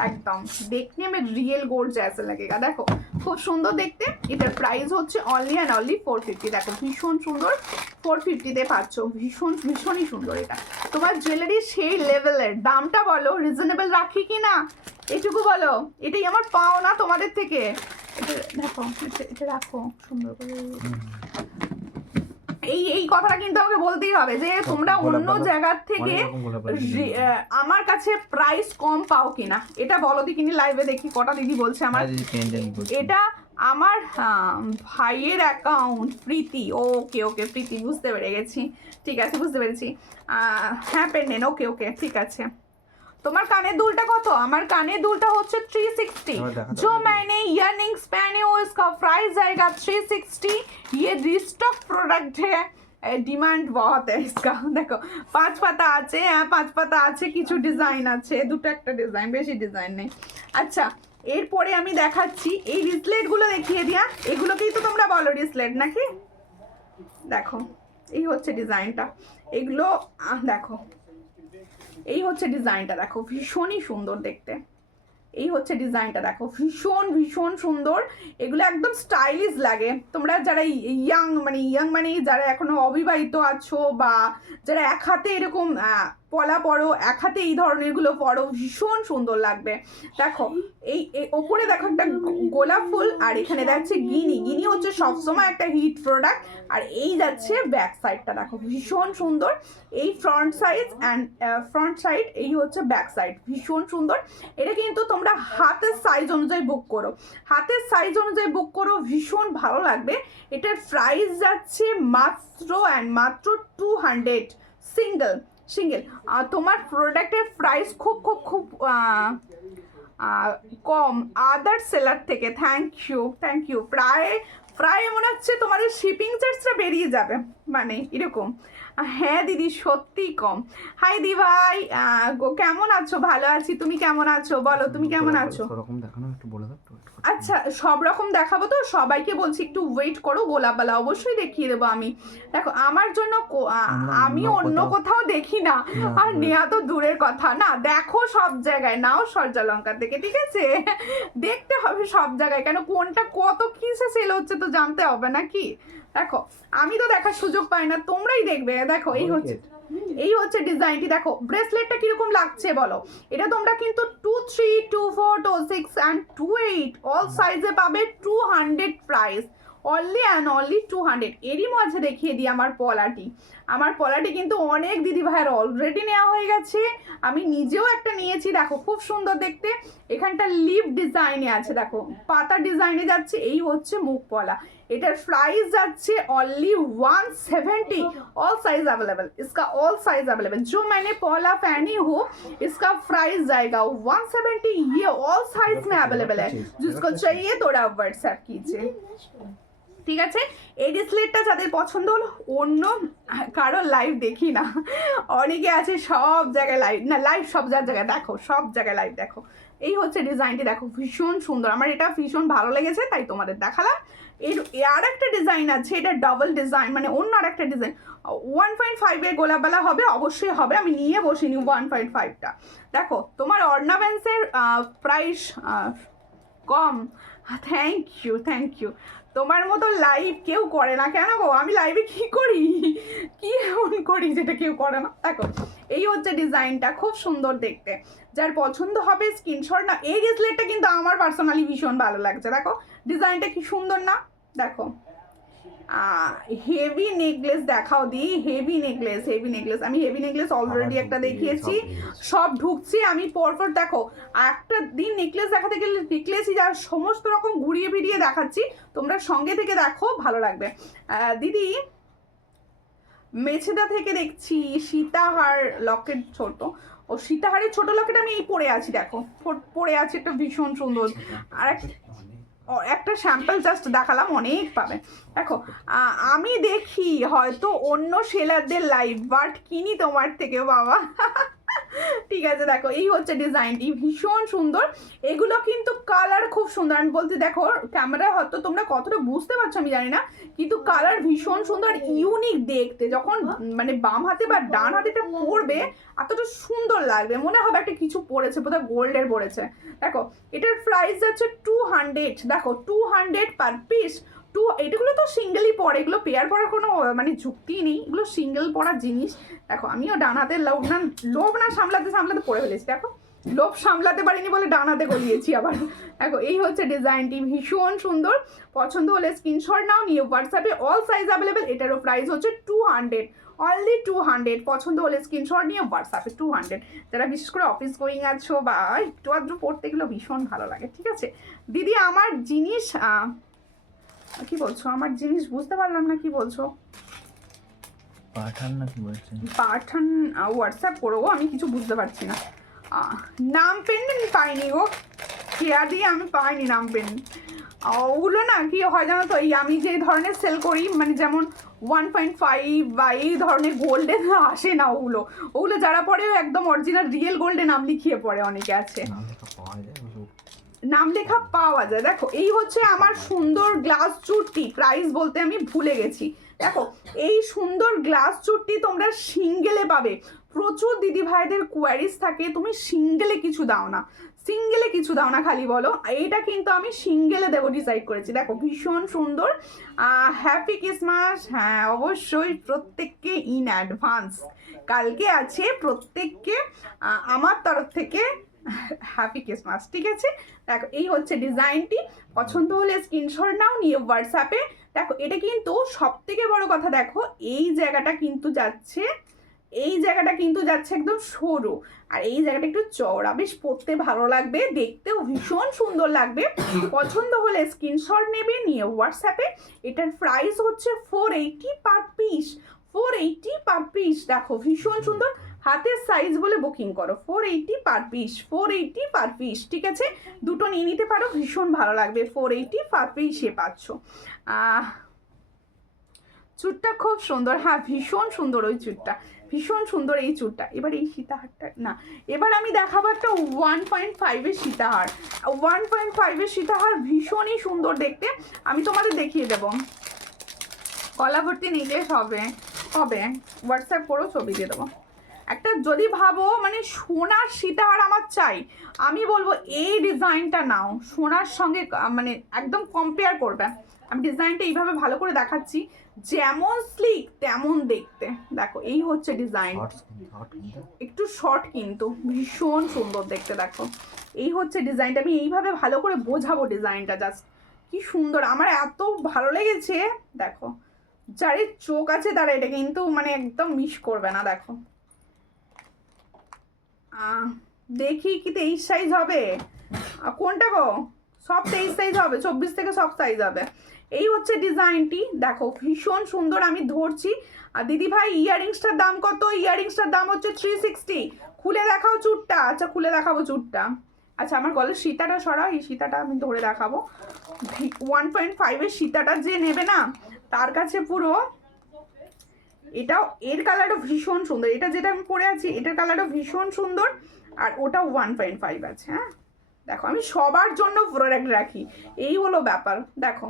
एकदम देखने में रियल गोल्ड जैसा लगेगा। देखो খুব সুন্দর দেখতে, এটার প্রাইস হচ্ছে অনলি অ্যান্ড অনলি 450। দেখো ভীষণ সুন্দর, 450-তে পাচ্ছ, ভীষণই সুন্দর। এটা তোমার জুয়েলারি সেই লেভেলের, দামটা বলো রিজনেবল রাখি কি না এটুকু বলো, এটাই আমার পাওনা তোমাদের থেকে। এটা দেখো এটা রাখো সুন্দর করে, এই কথাটা কিন্তু আমাকে বলতেই হবে যে তোমরা অন্য জায়গার থেকে আমার কাছে প্রাইস কম পাও কিনা, এটা বলো দিকিনি লাইভে দেখি কটা দিদি বলছে। আমার এটা আমার ভাইয়ের অ্যাকাউন্ট প্রীতি, ওকে ওকে প্রীতি, বুঝতে পেরে গেছি, ঠিক আছে বুঝতে পেরেছি। হ্যাঁ পেন্ডেন্ট, ওকে ওকে ঠিক আছে। তোমার काনের दुलটা কত? আমার काনের दुलটা হচ্ছে 360। जो मैंने इयररिंग्स पहने हो इसका प्राइस आएगा 360। ये रिस्टॉक प्रोडक्ट है, ডিমান্ড বহুত इसका। দেখো 5 পাতা আছে, হ্যাঁ 5 পাতা আছে, কিছু ডিজাইন আছে, দুটো একটা ডিজাইন, বেশি ডিজাইন নেই। আচ্ছা এরপরে আমি দেখাচ্ছি এই রিসলেটগুলো দেখিয়ে দিয়া। এগুলোকেই তো তোমরা বলো রিসলেট নাকি? দেখো এই হচ্ছে ডিজাইনটা, এগুলো দেখো এই হচ্ছে ডিজাইনটা, দেখো ভীষণই সুন্দর দেখতে। এই হচ্ছে ডিজাইনটা দেখো, ভীষণ ভীষণ সুন্দর। এগুলো একদম স্টাইলিশ লাগে। তোমরা যারা ইয়াং মানে যারা এখনো অবিবাহিত আছো বা যারা এক হাতে এরকম পলা পরো, এক হাতে এই ধরনেরগুলো পরো, ভীষণ সুন্দর লাগবে। দেখো এই ওপরে দেখো একটা গোলাপ ফুল, আর এখানে যাচ্ছে গিনি। গিনি হচ্ছে সবসময় একটা হিট প্রোডাক্ট। আর এই যাচ্ছে ব্যাক সাইডটা, দেখো ভীষণ সুন্দর। এই ফ্রন্ট সাইড, এই হচ্ছে ব্যাক সাইড, ভীষণ সুন্দর। এটা কিন্তু তোমরা হাতের সাইজ অনুযায়ী বুক করো, হাতের সাইজ অনুযায়ী বুক করো, ভীষণ ভালো লাগবে। এটার প্রাইস যাচ্ছে মাত্র 200 সিঙ্গেল। তোমার প্রোডাক্টের প্রাইস খুব কম আদার সেলার থেকে। Thank you. প্রায় মনে হচ্ছে তোমাদের শিপিং চার্জটা বেরিয়ে যাবে, মানে এরকম। হ্যাঁ দিদি সত্যি কম। হাই দি ভাই, কেমন আছো? ভালো আছি, তুমি কেমন আছো বলো, তুমি কেমন আছো? আচ্ছা সব রকম দেখাবো তো, সবাইকে বলছি একটু ওয়েট করো। গোলাপবালা অবশ্যই দেখিয়ে দেবো আমি। দেখো আমার জন্য আমি অন্য কোথাও দেখি না, আর নেওয়া তো দূরের কথা না। দেখো সব জায়গায় নাও সূর্যলঙ্কা থেকে, ঠিক আছে? দেখতে হবে সব জায়গায়, কেন কোনটা কত কিসে সেল হচ্ছে তো জানতে হবে নাকি? দেখো আমি তো দেখার সুযোগ পাই না, তোমরাই দেখবে। দেখো এই হচ্ছে ডিজাইনটি। দেখো ব্রেসলেটটা কিরকম লাগছে বলো। এটা তোমরা কিন্তু 2, 3, 2, 4, 2, 6 and 2, 8 অল সাইজে পাবে। 200 প্রাইস, অনলি 200। এরই মাঝে দেখিয়ে দিই আমার পলাটি কিন্তু অনেক দিদি ভাইয়ের অলরেডি নেওয়া হয়ে গেছে। আমি নিজেও একটা নিয়েছি, দেখো খুব সুন্দর দেখতে। এখানটা লিপ ডিজাইনে আছে, দেখো পাতা ডিজাইনে যাচ্ছে। এই হচ্ছে মুখ পলা। এটার প্রাইস যাচ্ছে অনলি 170। ऑल साइज अवेलेबल, इसका ऑल साइज अवेलेबल। जो मैंने पॉला पहनी हो इसका प्राइस जाएगा 170। ये ऑल साइज में अवेलेबल है, जिसको चाहिए थोड़ा व्हाट्सएप कीजिए, ঠিক আছে? এই ডিসপ্লেটা যাদের পছন্দ হলো, অন্য কারো লাইভ দেখি না, অনেকে আছে সব জায়গায় লাইভ সব জায়গায় দেখো, সব জায়গায় লাইভ দেখো। এই হচ্ছে ডিজাইনটি, দেখো ভীষণ সুন্দর। আমার এটা ভীষণ ভালো লেগেছে তাই তোমাদের দেখালাম। আর একটা ডিজাইন আছে, এটা ডাবল ডিজাইন, মানে অন্য আর একটা ডিজাইন। 1.5 এর গোলাপবালা হবে, অবশ্যই হবে। আমি নিয়ে বসিনি 1.5টা। দেখো তোমার অর্নামেন্টসের প্রাইস কম। Thank you. তোমার মতো লাইভ কেউ করে না কেন গো? আমি লাইভে কি এমন করি যেটা কেউ করে না? দেখো এই হচ্ছে ডিজাইনটা, খুব সুন্দর দেখতে। যার পছন্দ হবে স্ক্রিনশট না। এই ব্রেসলেটটা কিন্তু আমার পার্সোনালি ভীষণ ভালো লাগছে। দেখো ডিজাইনটা কি সুন্দর না? দেখো হেভি নেকলেস দেখাও দি। হেভি নেকলেস আমি হেভি নেকলেস অলরেডি একটা দেখিয়েছি, সব ঢুকছি আমি পরপর। দেখো একটা দিন নেকলেস দেখাতে গেলে নেকলেসই যা সমস্ত রকম ঘুরিয়ে ফিরিয়ে দেখাচ্ছি, তোমরা সঙ্গে থেকে দেখো, ভালো লাগবে। দিদি মেছেদা থেকে দেখছি সীতাহার লকেট ছোট, ও সীতাহারের ছোট লকেট আমি এই পরে আছি, দেখো পরে আছি একটা ভীষণ সুন্দর। আর একটা স্যাম্পল জাস্ট দেখালাম, অনেক পাবে। দেখো আমি দেখি হয়তো অন্য সেলারদের লাইভ, বাট কিনি তোমার থেকে বাবা। ঠিক আছে, দেখো এই হচ্ছে ডিজাইনটি, ভীষণ সুন্দর। এগুলো কিন্তু কালার খুব সুন্দর। আমি বলছি দেখো ক্যামেরা হয়তো তোমরা কতটা বুঝতে পারছো আমি জানি না, কিন্তু কালার ভীষণ সুন্দর, ইউনিক দেখতে। যখন মানে বাম হাতে বা ডান হাতে এটা পরবে এতটা সুন্দর লাগবে, মনে হবে একটা কিছু পরেছে, বোধহয় গোল্ডের পরেছে। দেখো এটার প্রাইস আছে 200। দেখো 200 পার পিস। এগুলো তো সিঙ্গেলই পরে, এগুলো পেয়ার পরার কোনো মানে যুক্তিই নেই, এগুলো সিঙ্গেল পরার জিনিস। দেখো আমিও ডান হাতের লোভ না সামলাতে পরে ফেলেছি। দেখো লোভ সামলাতে পারিনি বলে ডান হাতে গলিয়েছি আবার। দেখো এই হচ্ছে ডিজাইনটি, ভীষণ সুন্দর। পছন্দ হলে স্ক্রিনশট নাও, নিয়ে হোয়াটসঅ্যাপে অল সাইজ অ্যাভেলেবেল। এটারও প্রাইস হচ্ছে 200, অনলি 200। পছন্দ হলে স্ক্রিনশট নিয়ে হোয়াটসঅ্যাপে 200। যারা বিশেষ করে অফিস গোয়িং আছো বা একটু আধটু পড়তে গেলেও ভীষণ ভালো লাগে, ঠিক আছে? দিদি আমার জিনিস কি বলছো? আমার জিনিস বুঝতে পারলাম না, কি বলছো? পাঠান হোয়াটসঅ্যাপ করো, আমি কিছু বুঝতে পারছি না। নাম পেন আমি পাইনি গো, কেয়া দিয়ে আমি পাইনি নাম পেন। ওগুলো না কি হয় জানো তো, এই আমি যে ধরনের সেল করি মানে যেমন 1.5 বা এই ধরনের গোল্ডে আসে না, ওগুলো ওগুলো যারা পরে একদম অরিজিনাল রিয়েল গোল্ডে নাম লিখিয়ে পড়ে অনেকে আছে, নাম লেখা পাওয়া যায়। দেখো এই হচ্ছে আমার সুন্দর গ্লাস চুট্টি, প্রাইস বলতে আমি ভুলে গেছি। দেখো এই সুন্দর গ্লাস চুট্টি তোমরা সিঙ্গেলে পাবে, প্রচুর দিদি ভাইদের কোয়ারিজ থাকে তুমি সিঙ্গেলে কিছু দাও না, সিঙ্গেলে কিছু দাও না খালি বলো, এইটা কিন্তু আমি সিঙ্গেলে দেবো ডিসাইড করেছি। দেখো ভীষণ সুন্দর, হ্যাপি ক্রিসমাস। হ্যাঁ অবশ্যই প্রত্যেককে ইন অ্যাডভান্স, কালকে আছে প্রত্যেককে আমার তরফ থেকে হ্যাপি ক্রিসমাস, ঠিক আছে। দেখো এই হচ্ছে ডিজাইনটি, পছন্দ হলে স্ক্রিনশট নাও, নিয়ে হোয়াটসঅ্যাপে। দেখো এটা কিন্তু সব থেকে বড় কথা, দেখো এই জায়গাটা কিন্তু যাচ্ছে, এই জায়গাটা কিন্তু যাচ্ছে একদম সরু, আর এই জায়গাটা একটু চওড়া, বেশ পরতে ভালো লাগবে, দেখতেও ভীষণ সুন্দর লাগবে। পছন্দ হলে স্ক্রিনশট নেবে, নিয়ে হোয়াটসঅ্যাপে। এটার প্রাইস হচ্ছে 480 পার পিস, 480 পার পিস। দেখো ভীষণ সুন্দর, হাতের সাইজ বলে বুকিং করো, 480 পার পিস, 480 পার পিস, ঠিক আছে। দুটো নিয়ে নিতে পারো, ভীষণ ভালো লাগবে, 480 পার পিসে পাচ্ছ। চুটটা খুব সুন্দর, হ্যাঁ ভীষণ সুন্দর ওই চুটটা, ভীষণ সুন্দর এই চুটটা। এবার এই সীতাহারটা না, এবার আমি দেখাবো একটা 1.5-এর সীতাহার, 1.5-এর সীতাহার ভীষণই সুন্দর দেখতে, আমি তোমাদের দেখিয়ে দেবো। গলা ভর্তি নেকলেস হবে, হবে হোয়াটসঅ্যাপ করো, ছবি দিয়ে দেবো। একটা যদি ভাবো মানে সোনার সীতাহার আমার চাই, আমি বলবো এই ডিজাইনটা নাও, সোনার সঙ্গে মানে একদম কম্পেয়ার করবে। আমি ডিজাইনটা এইভাবে ভালো করে দেখাচ্ছি, যেমন স্লিক তেমন দেখতে। দেখো এই হচ্ছে ডিজাইন, একটু শর্ট কিন্তু ভীষণ সুন্দর দেখতে। দেখো এই হচ্ছে ডিজাইনটা, আমি এইভাবে ভালো করে বোঝাবো ডিজাইনটা, জাস্ট কি সুন্দর, আমার এত ভালো লেগেছে। দেখো যার চোখ আছে তারা এটা কিন্তু মানে একদম মিস করবে না। দেখো দেখি কি 23 সাইজ হবে, কোনটা গো, সব 23 সাইজ হবে, 24 থেকে সব সাইজ হবে। এই হচ্ছে ডিজাইনটি, দেখো ভীষণ সুন্দর, আমি ধরছি। আর দিদি ভাই ইয়াররিংসটার দাম কত? ইয়াররিংসটার দাম হচ্ছে 360। খুলে দেখাও চুটটা, আচ্ছা খুলে দেখাবো চুটটা। আচ্ছা আমার গলার সীতাটা সরাও, এই সীতাটা আমি ধরে দেখাবো। 1.5-এর সীতাটা যে নেবে না তার কাছে পুরো, এটাও এর কালারও ভীষণ সুন্দর, এটা যেটা আমি পরে আছি এটার কালারও ভীষণ সুন্দর, আর ওটা 1.5 আছে। হ্যাঁ দেখো আমি সবার জন্য প্রোডাক্ট রাখি, এই হলো ব্যাপার। দেখো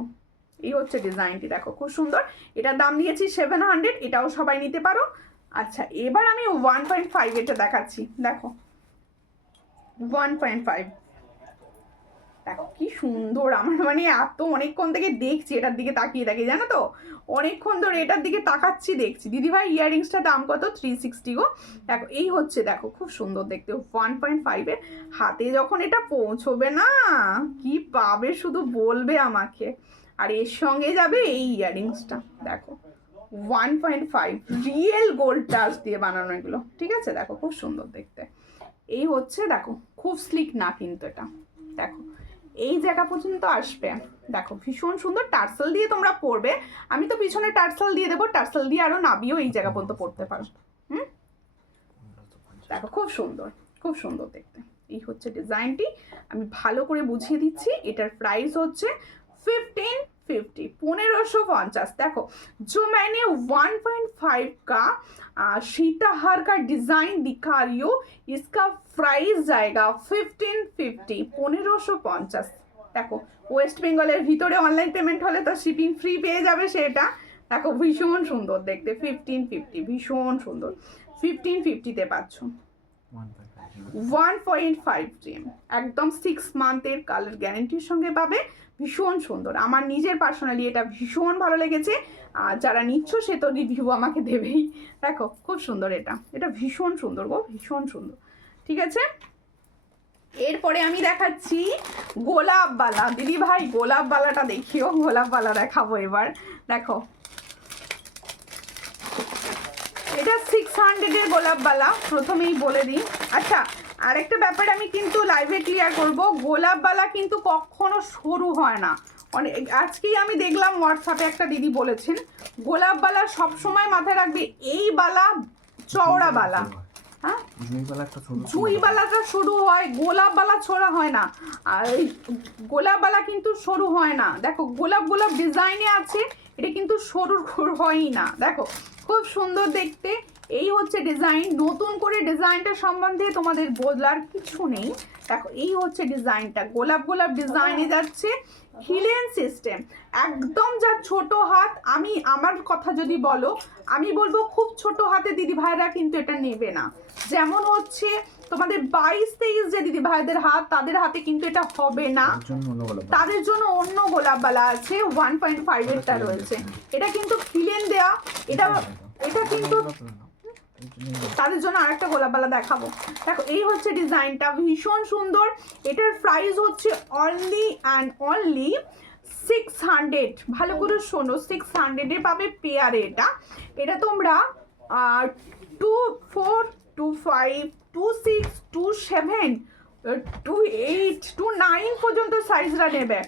এই হচ্ছে ডিজাইনটি, দেখো খুব সুন্দর, এটার দাম দিয়েছি 700, এটাও সবাই নিতে পারো। আচ্ছা এবার আমি 1.5 এটা দেখাচ্ছি, দেখো 1.5, দেখো কি সুন্দর, আমার মানে এত অনেকক্ষণ থেকে দেখছি এটার দিকে তাকিয়ে থাকি জানো তো, অনেকক্ষণ ধরে এটার দিকে তাকাচ্ছি দেখছি। দিদিভাই ইয়াররিংসটার দাম কত? 360 গো। দেখো এই হচ্ছে, দেখো খুব সুন্দর দেখতে, 1.5-এর। হাতে যখন এটা পৌঁছবে না কি পাবে শুধু বলবে আমাকে। আর এর সঙ্গে যাবে এই ইয়াররিংসটা, দেখো 1.5 রিয়েল গোল্ড টাচ দিয়ে বানানো এগুলো, ঠিক আছে। দেখো খুব সুন্দর দেখতে, এই হচ্ছে দেখো খুব স্লিক না কিন্তু এটা, দেখো এই জায়গা পর্যন্ত আসবে। দেখো ভীষণ সুন্দর, টার্সেল দিয়ে তোমরা পরবে, আমি তো পিছনে টার্সেল দিয়ে দেবো, টার্সেল দিয়ে আরো নাবিও এই জায়গা পর্যন্ত পড়তে পারো। দেখো খুব সুন্দর, খুব সুন্দর দেখতে। এই হচ্ছে ডিজাইনটি, আমি ভালো করে বুঝিয়ে দিচ্ছি। এটার প্রাইস হচ্ছে 1550, 1550। देखो जो मैंने 1.5 का सीताहार का डिजाइन दिखा रही हूँ, इसका प्राइस जाएगा 1550, 1550। দেখো ওয়েস্ট বেঙ্গলের ভিতরে অনলাইন পেমেন্ট হলে তো শিপিং ফ্রি পেয়ে যাবে সেটা। দেখো ভীষণ সুন্দর দেখতে, 1550, ভীষণ সুন্দর, 1550-তে পাচ্ছ। 1.5 GM, একদম 6 মান্থের কালার গ্যারেন্টির সঙ্গে পাবে, ভীষণ সুন্দর। আমার নিজের পার্সোনালি এটা ভীষণ ভালো লেগেছে, আর যারা নিচ্ছ সে তো রিভিউ আমাকে দেবেই। দেখো খুব সুন্দর, এটা এটা ভীষণ সুন্দর গো, ভীষণ সুন্দর, ঠিক আছে। এরপরে আমি দেখাচ্ছি গোলাপবালা, দিদি ভাই গোলাপবালাটা দেখিও, গোলাপবালা দেখাবো এবার। দেখো এটা 600-এর গোলাপবালা, প্রথমেই বলে দিই। আচ্ছা আরেকটা ব্যাপার আমি কিন্তু লাইভে ক্লিয়ার করব, গোলাপবালা কিন্তু কখনো সরু হয় না। অনেক আজকেই আমি দেখলাম হোয়াটসঅ্যাপে একটা দিদি বলেছেন গোলাপবালা সবসময় মাথায় রাখবে, এই বালা চওড়া বালা, হ্যাঁ, জুঁইবালাটা শুরু জুঁইবালাটা সরু হয়, গোলাপবালা ছোড়া হয় না। আর এই গোলাপবালা কিন্তু সরু হয় না। দেখো গোলাপ গোলাপ ডিজাইনে আছে, এটা কিন্তু সরু হয়ই না। দেখো খুব সুন্দর দেখতে। এই হচ্ছে ডিজাইন। নতুন করে ডিজাইনটা সম্বন্ধে তোমাদের বলার কিছু নেই। দেখো এই হচ্ছে ডিজাইনটা, গোলাপ গোলাপ ডিজাইনে যাচ্ছে, হিলেন সিস্টেম, একদম যা ছোট হাত। আমি আমার কথা যদি বলো, আমি বলবো খুব ছোট হাতে দিদি ভাইরা কিন্তু এটা নেবে না। যেমন হচ্ছে তোমাদের 22-23 যে দিদি ভাইদের হাত, তাদের হাতে কিন্তু এটা হবে না, তাদের জন্য অন্য গোলাপবালা আছে, 1.5-এরটা রয়েছে। এটা কিন্তু হিলেন দেয়া, এটা কিন্তু তাদের জন্য আরেকটা গোলাপবালা দেখাবো। দেখো এই হচ্ছে ডিজাইনটা, ভীষণ সুন্দর। এটার প্রাইস হচ্ছে অনলি অ্যান্ড অনলি 600। ভালো করে শোনো, 600-এ পাবে পেয়ারে। এটা তোমরা 2, 4, 2, 5, 2, 6, 2, 7, 2, 8, 2, 9 পর্যন্ত সাইজরা নেবে।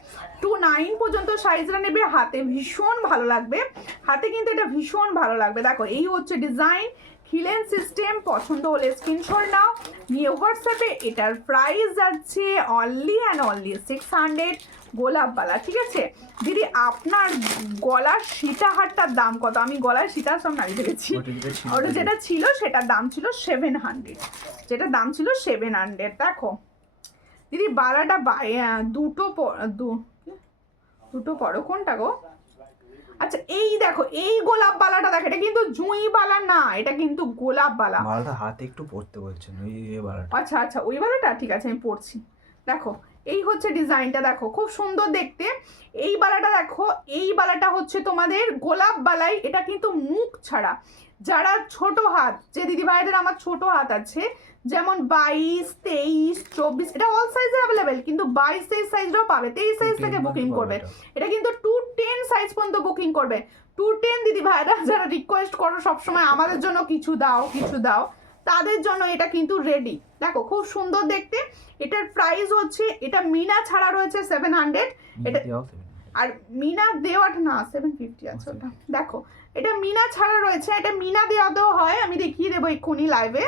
2, 9 পর্যন্ত সাইজরা নেবে। হাতে ভীষণ ভালো লাগবে, হাতে কিন্তু এটা ভীষণ ভালো লাগবে। দেখো এই হচ্ছে ডিজাইন, হিলেন সিস্টেম। পছন্দ হলে স্ক্রিনশট নাও, নিয়ে হোয়াটসঅ্যাপে। এটার প্রাইস যাচ্ছে অনলি অ্যান্ড অনলি 600 গোলাপবালা। ঠিক আছে দিদি, আপনার গলার সীতাহারটার দাম কত? আমি গলার সীতার সব নাই ভেবেছি, ওটা যেটা ছিল সেটার দাম ছিল 700, যেটা দাম ছিল 700। দেখো দিদি বালাটা দুটো পরো, কোনটা গো? আচ্ছা এই দেখো এই গোলাপ বালাটা দেখো, এটা কিন্তু জুঁই বালা না, এটা কিন্তু গোলাপ বালা। বালাটা হাতে একটু পড়তে বলছেন, ওই বালাটা। আচ্ছা আচ্ছা ওই বালাটা, ঠিক আছে আমি পড়ছি। দেখো এই হচ্ছে ডিজাইনটা, দেখো খুব সুন্দর দেখতে। এই বালাটা দেখো, এই বালাটা হচ্ছে তোমাদের গোলাপ বালাই, এটা কিন্তু মুখ ছাড়া। যারা ছোট হাত, যে দিদি ভাইদের আমার ছোট হাত আছে, যেমন 22, 23, 24, এটা অল সাইজে অ্যাভেলেবেল, কিন্তু 22-23 সাইজটাও পাবে। 23 সাইজ থেকে বুকিং করবে, এটা কিন্তু 210 সাইজ পর্যন্ত বুকিং করবে। 210 দিদি ভাইরা যারা রিকোয়েস্ট করো সবসময় আমাদের জন্য কিছু দাও কিছু দাও, তাদের জন্য এটা কিন্তু রেডি। দেখো খুব সুন্দর দেখতে। এটার প্রাইস হচ্ছে, এটা মিনা ছাড়া রয়েছে 700, এটা আর মিনা দেওয়াটা না 750 আছে ওটা। দেখো এটা মিনা ছাড়া রয়েছে, এটা মিনা দেওয়াতেও হয়, আমি দেখিয়ে দেবো এক্ষুনি লাইভে।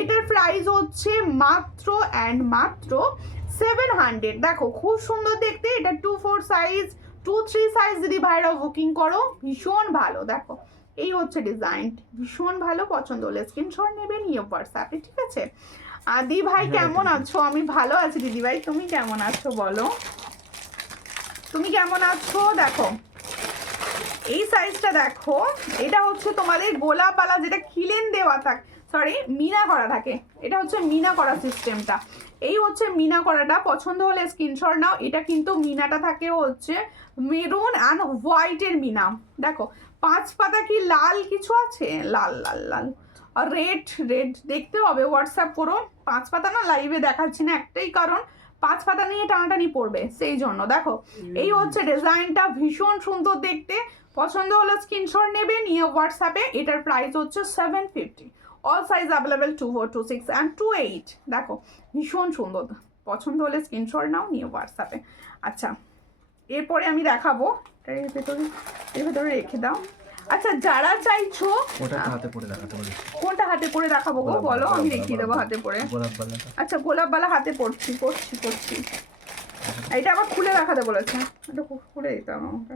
এটার প্রাইস হচ্ছে মাত্র অ্যান্ড মাত্র 700। দেখো খুব সুন্দর দেখতে। এটা 2-4 সাইজ, 2-3 সাইজ যদি ভাইরা বুকিং করো, ভীষণ ভালো। দেখো এই হচ্ছে ডিজাইন, ভীষণ ভালো। পছন্দ হলে স্ক্রিনশট নেবে, নিয়ে হোয়াটসঅ্যাপে। ঠিক আছে দি ভাই কেমন আছো? আমি ভালো আছি দিদি ভাই, তুমি কেমন আছো বলো, তুমি কেমন আছো? দেখো এই সাইজটা দেখো, এটা হচ্ছে তোমাদের গোলাপবালা, যেটা খিলেন দেওয়া থাকে, সরি মিনা করা থাকে, এটা হচ্ছে মিনা করা সিস্টেমটা। এই হচ্ছে মিনা করাটা। পছন্দ হলে স্ক্রিনশট নাও। এটা কিন্তু মিনাটা থাকে হচ্ছে মেরুন অ্যান্ড হোয়াইটের মিনা। দেখো 5 পাতা কি লাল কিছু আছে, লাল লাল লাল আর রেড রেড দেখতে হবে, হোয়াটসঅ্যাপ করো। 5 পাতা না লাইভে দেখাচ্ছি না, একটাই কারণ 5 পাতা নিয়ে টানাটানি পড়বে, সেই জন্য। দেখো এই হচ্ছে ডিজাইনটা, ভীষণ সুন্দর দেখতে। পছন্দ হলে স্ক্রিনশট নেবে, নিয়ে হোয়াটসঅ্যাপে। এটার প্রাইস হচ্ছে 750, অল সাইজ অ্যাভেলেবেল 2-4, 2-6 অ্যান্ড 2-8। দেখো ভীষণ সুন্দর। পছন্দ হলে স্ক্রিনশট নাও, নিয়ে হোয়াটসঅ্যাপে। আচ্ছা এরপরে আমি দেখাবো, এর ভেতরে রেখে দাও। আচ্ছা যারা চাইছো, ওটা হাতে পড়ে দেখাতে বলেছি। কোনটা হাতে পরে দেখাবো গো বলো, আমি দেখিয়ে দেবো হাতে পরে। আচ্ছা গোলাপবালা হাতে পড়ছি। এটা আবার খুলে দেখাতে বলেছে, এটা খুলে দিতে হবে আমাকে,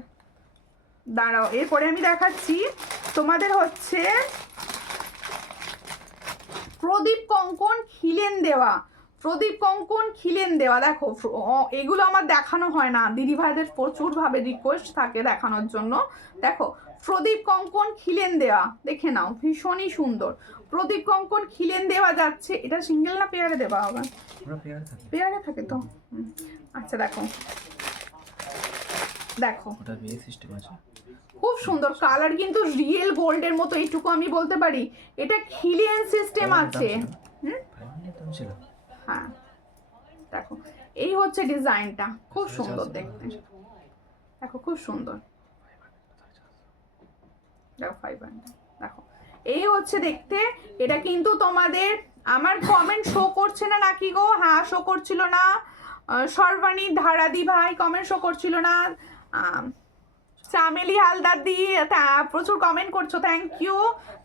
দাঁড়াও। এরপরে আমি দেখাচ্ছি তোমাদের হচ্ছে প্রদীপ কঙ্কন খিলেন দেওয়া, প্রদীপ কঙ্কন খিলেন দেওয়া। দেখো এগুলো আমার দেখানো হয় না, দিদি ভাইদের প্রচুরভাবে রিকোয়েস্ট থাকে দেখানোর জন্য। দেখো প্রদীপ কঙ্কন খিলেন দেওয়া, দেখে নাও, ভীষণই সুন্দর। প্রদীপ কঙ্কন খিলেন দেওয়া যাচ্ছে। এটা সিঙ্গেল না পেয়ারে দেওয়া হবে? পেয়ারে থাকে তো। আচ্ছা দেখো দেখো খুব সুন্দর কালার, কিন্তু রিয়েল গোল্ডের মতো, এইটুকু আমি বলতে পারি। এটা খিলেন সিস্টেম আছে। হ্যাঁ দেখো এই হচ্ছে ডিজাইনটা, খুব সুন্দর দেখতে। দেখো খুব সুন্দর, দেখো 500। দেখো এই হচ্ছে দেখতে। এটা কিন্তু তোমাদের, আমার কমেন্ট শো করছে না নাকি গো? হ্যাঁ শো করছিল না। সর্বাণী ধারাদি ভাই কমেন্ট শো করছিল না। চামেলি হালদার দিয়ে প্রচুর কমেন্ট করছো, থ্যাংক ইউ।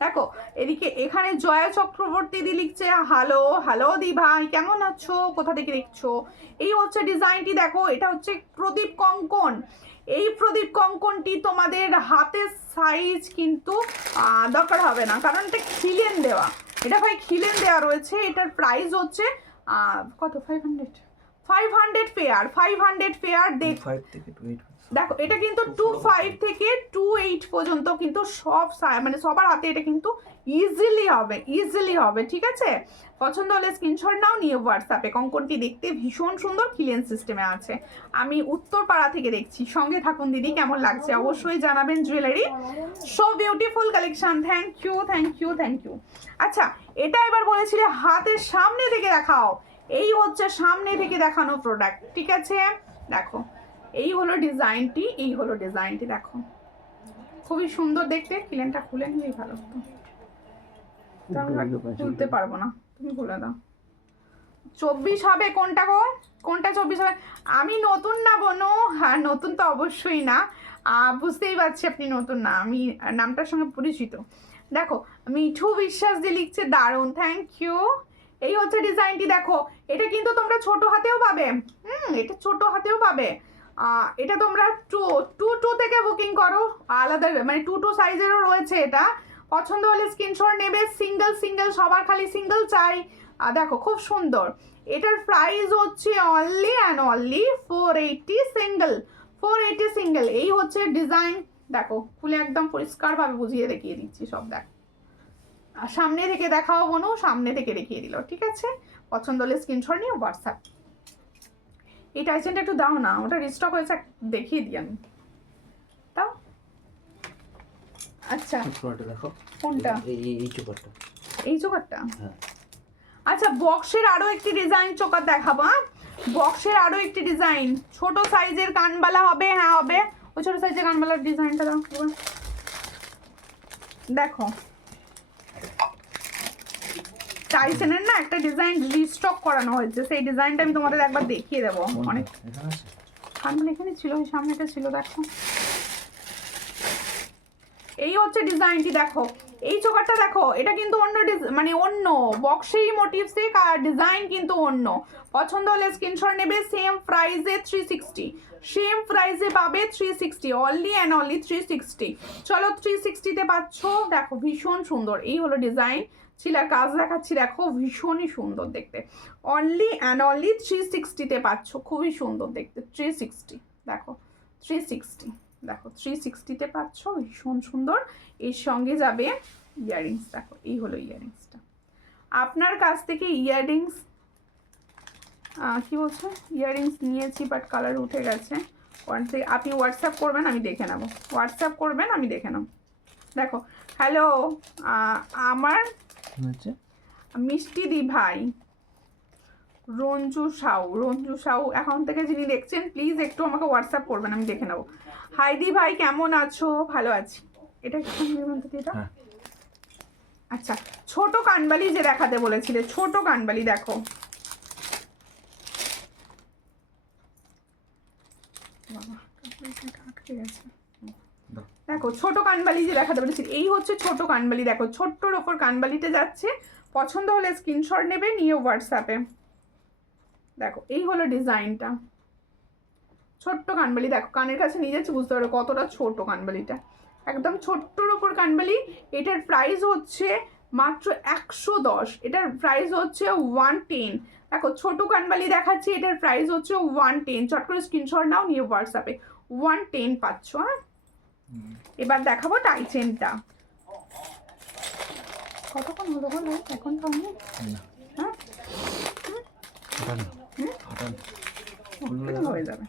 দেখো এদিকে এখানে জয়া চক্রবর্তী দি লিখছে হ্যালো হ্যালো দি ভাই, কেমন আছো, কোথা থেকে দেখছো। এই হচ্ছে ডিজাইনটি, দেখো এটা হচ্ছে প্রদীপ কঙ্কন। এই প্রদীপ কঙ্কনটি তোমাদের হাতের সাইজ কিন্তু দরকার হবে না, কারণ এটা খিলেন দেওয়া, এটা ভাই খিলেন দেওয়া রয়েছে। এটার প্রাইস হচ্ছে কত, 500 ফেয়ার, 500 ফেয়ার। 5 থেকে 2 দেখো এটা কিন্তু 25 থেকে 28 পর্যন্ত কিন্তু সব মানে সবার হাতে এটা কিন্তু ইজিলি হবে, ঠিক আছে। পছন্দ হলে স্ক্রিনশট নাও, নিয়ে হোয়াটসঅ্যাপে। কঙ্কনটি দেখতে ভীষণ সুন্দর, খিলেন সিস্টেমে আছে। আমি উত্তরপাড়া থেকে দেখছি, সঙ্গে থাকুন দিদি, কেমন লাগছে অবশ্যই জানাবেন। Jewellery so beautiful collection, thank you. আচ্ছা এটা এবার বলেছিলে হাতের সামনে থেকে দেখাও, এই হচ্ছে সামনে থেকে দেখানো প্রোডাক্ট, ঠিক আছে। দেখো এই হলো ডিজাইনটি, দেখো খুবই সুন্দর দেখতে। কিলেনটা খুলে নিলেই ভালো হতো, খুলতে পারবো না, তুমি খুলে দাও। 24 হবে কোনটা গো, কোনটা 24 হবে? আমি নতুন না বোনো, হ্যাঁ নতুন তো অবশ্যই না, বুঝতেই পারছি আপনি নতুন না, আমি নামটার সঙ্গে পরিচিত। দেখো মিঠু বিশ্বাস দিয়ে লিখছে দারুণ, থ্যাংক ইউ। এই হচ্ছে ডিজাইনটি, দেখো এটা কিন্তু তোমরা ছোট হাতেও পাবে, এটা ছোট হাতেও পাবে। এটা তোমরা 2 থেকে বুকিং করো, আলাদা মানে 2 সাইজেরও রয়েছে। এটা পছন্দ হলে স্ক্রিনশট নেবে, সিঙ্গেল সবার খালি সিঙ্গেল চাই। দেখো খুব সুন্দর, এটার প্রাইস হচ্ছে অনলি অ্যান্ড অনলি 480 সিঙ্গেল। এই হচ্ছে ডিজাইন, দেখো খুলে একদম পরিষ্কারভাবে বুঝিয়ে দেখিয়ে দিচ্ছি সব। দেখো সামনে থেকে দেখাও বোনো, সামনে থেকে দেখিয়ে দিল, ঠিক আছে। পছন্দ হলে স্ক্রিনশট নিয়ে হোয়াটসঅ্যাপ। এই টাইসেনটা একটু দাও না, ওটা রিস্টক হয়েছে, দেখিয়ে দিই আমি, দাও। আচ্ছা দেখো কোনটা, এই চোকারটা, এই চোকারটা? হ্যাঁ। আচ্ছা বক্সের আরো একটি ডিজাইন চোকার দেখাবো, বক্সের আরো একটি ডিজাইন, ছোট সাইজের কানবালা হবে, হ্যাঁ হবে। ওই ছোট সাইজের কানবালার ডিজাইনটা দাও। দেখো টাইসেনের না একটা ডিজাইন রিস্টক করানো হয়েছে, সেই ডিজাইনটা আমি তোমাদের একবার দেখিয়ে দেবো। অনেক কানবালা এখানে ছিল, ওই সামনেটা ছিল, দেখো এই হচ্ছে ডিজাইনটি। দেখো এই চোকারটা দেখো, এটা কিন্তু অন্য মানে অন্য বক্সেই মোটিভসে ডিজাইন কিন্তু অন্য। পছন্দ হলে স্ক্রিনশট নেবে, সেম প্রাইসে 360, সেম প্রাইসে পাবে 360, অনলি অ্যান্ড অনলি 360। চলো 360-তে পাচ্ছ, দেখো ভীষণ সুন্দর। এই হলো ডিজাইন, ছিলার কাজ দেখাচ্ছি, দেখো ভীষণই সুন্দর দেখতে। অনলি অ্যান্ড অনলি 360-তে পাচ্ছ, খুবই সুন্দর দেখতে। 360 দেখো, 360 দেখো, 360-তে পাচ্ছ, ভীষণ সুন্দর। এর সঙ্গে যাবে ইয়াররিংস, দেখো এই হলো ইয়াররিংসটা। আপনার কাছ থেকে ইয়াররিংস কি বলছে, ইয়াররিংস নিয়েছি বাট কালার উঠে গেছে। আপনি হোয়াটসঅ্যাপ করবেন, আমি দেখে নেব, হোয়াটসঅ্যাপ করবেন, আমি দেখে নেব। দেখো হ্যালো, আমার মিষ্টি দি ভাই রঞ্জু সাউ এখন থেকে যিনি দেখছেন, প্লিজ একটু আমাকে হোয়াটসঅ্যাপ করবেন, আমি দেখে নেবো। হাইদি ভাই কেমন আছো? ভালো আছি। এটা কি এটা? আচ্ছা ছোট কানবালি যে দেখাতে বলেছিলে, ছোট কানবালি দেখো, দেখো ছোট কানবালি যে দেখাতে বলেছি, এই হচ্ছে ছোট কানবালি। দেখো ছোট্টর ওপর কানবালিতে যাচ্ছে, পছন্দ হলে স্ক্রিনশট নেবে, নিয়ে হোয়াটসঅ্যাপে। দেখো এই হলো ডিজাইনটা, ছোট্ট কানবালি। দেখো কানের কাছে নিয়ে যাচ্ছে, বুঝতে পারো কতটা ছোট কানবালিটা, একদম ছোট্টর ওপর কানবালি। এটার প্রাইস হচ্ছে মাত্র 110, এটার প্রাইস হচ্ছে 110। দেখো ছোট কানবালি দেখাচ্ছি, এটার প্রাইস হচ্ছে 110। চট করে স্ক্রিনশট নাও, নিয়ে হোয়াটসঅ্যাপে। 110 পাচ্ছ। হ্যাঁ এবার দেখাবো টাইচেনটা। কতক্ষণ হলো বলো, এখন তো হ্যাঁ হয়ে যাবে।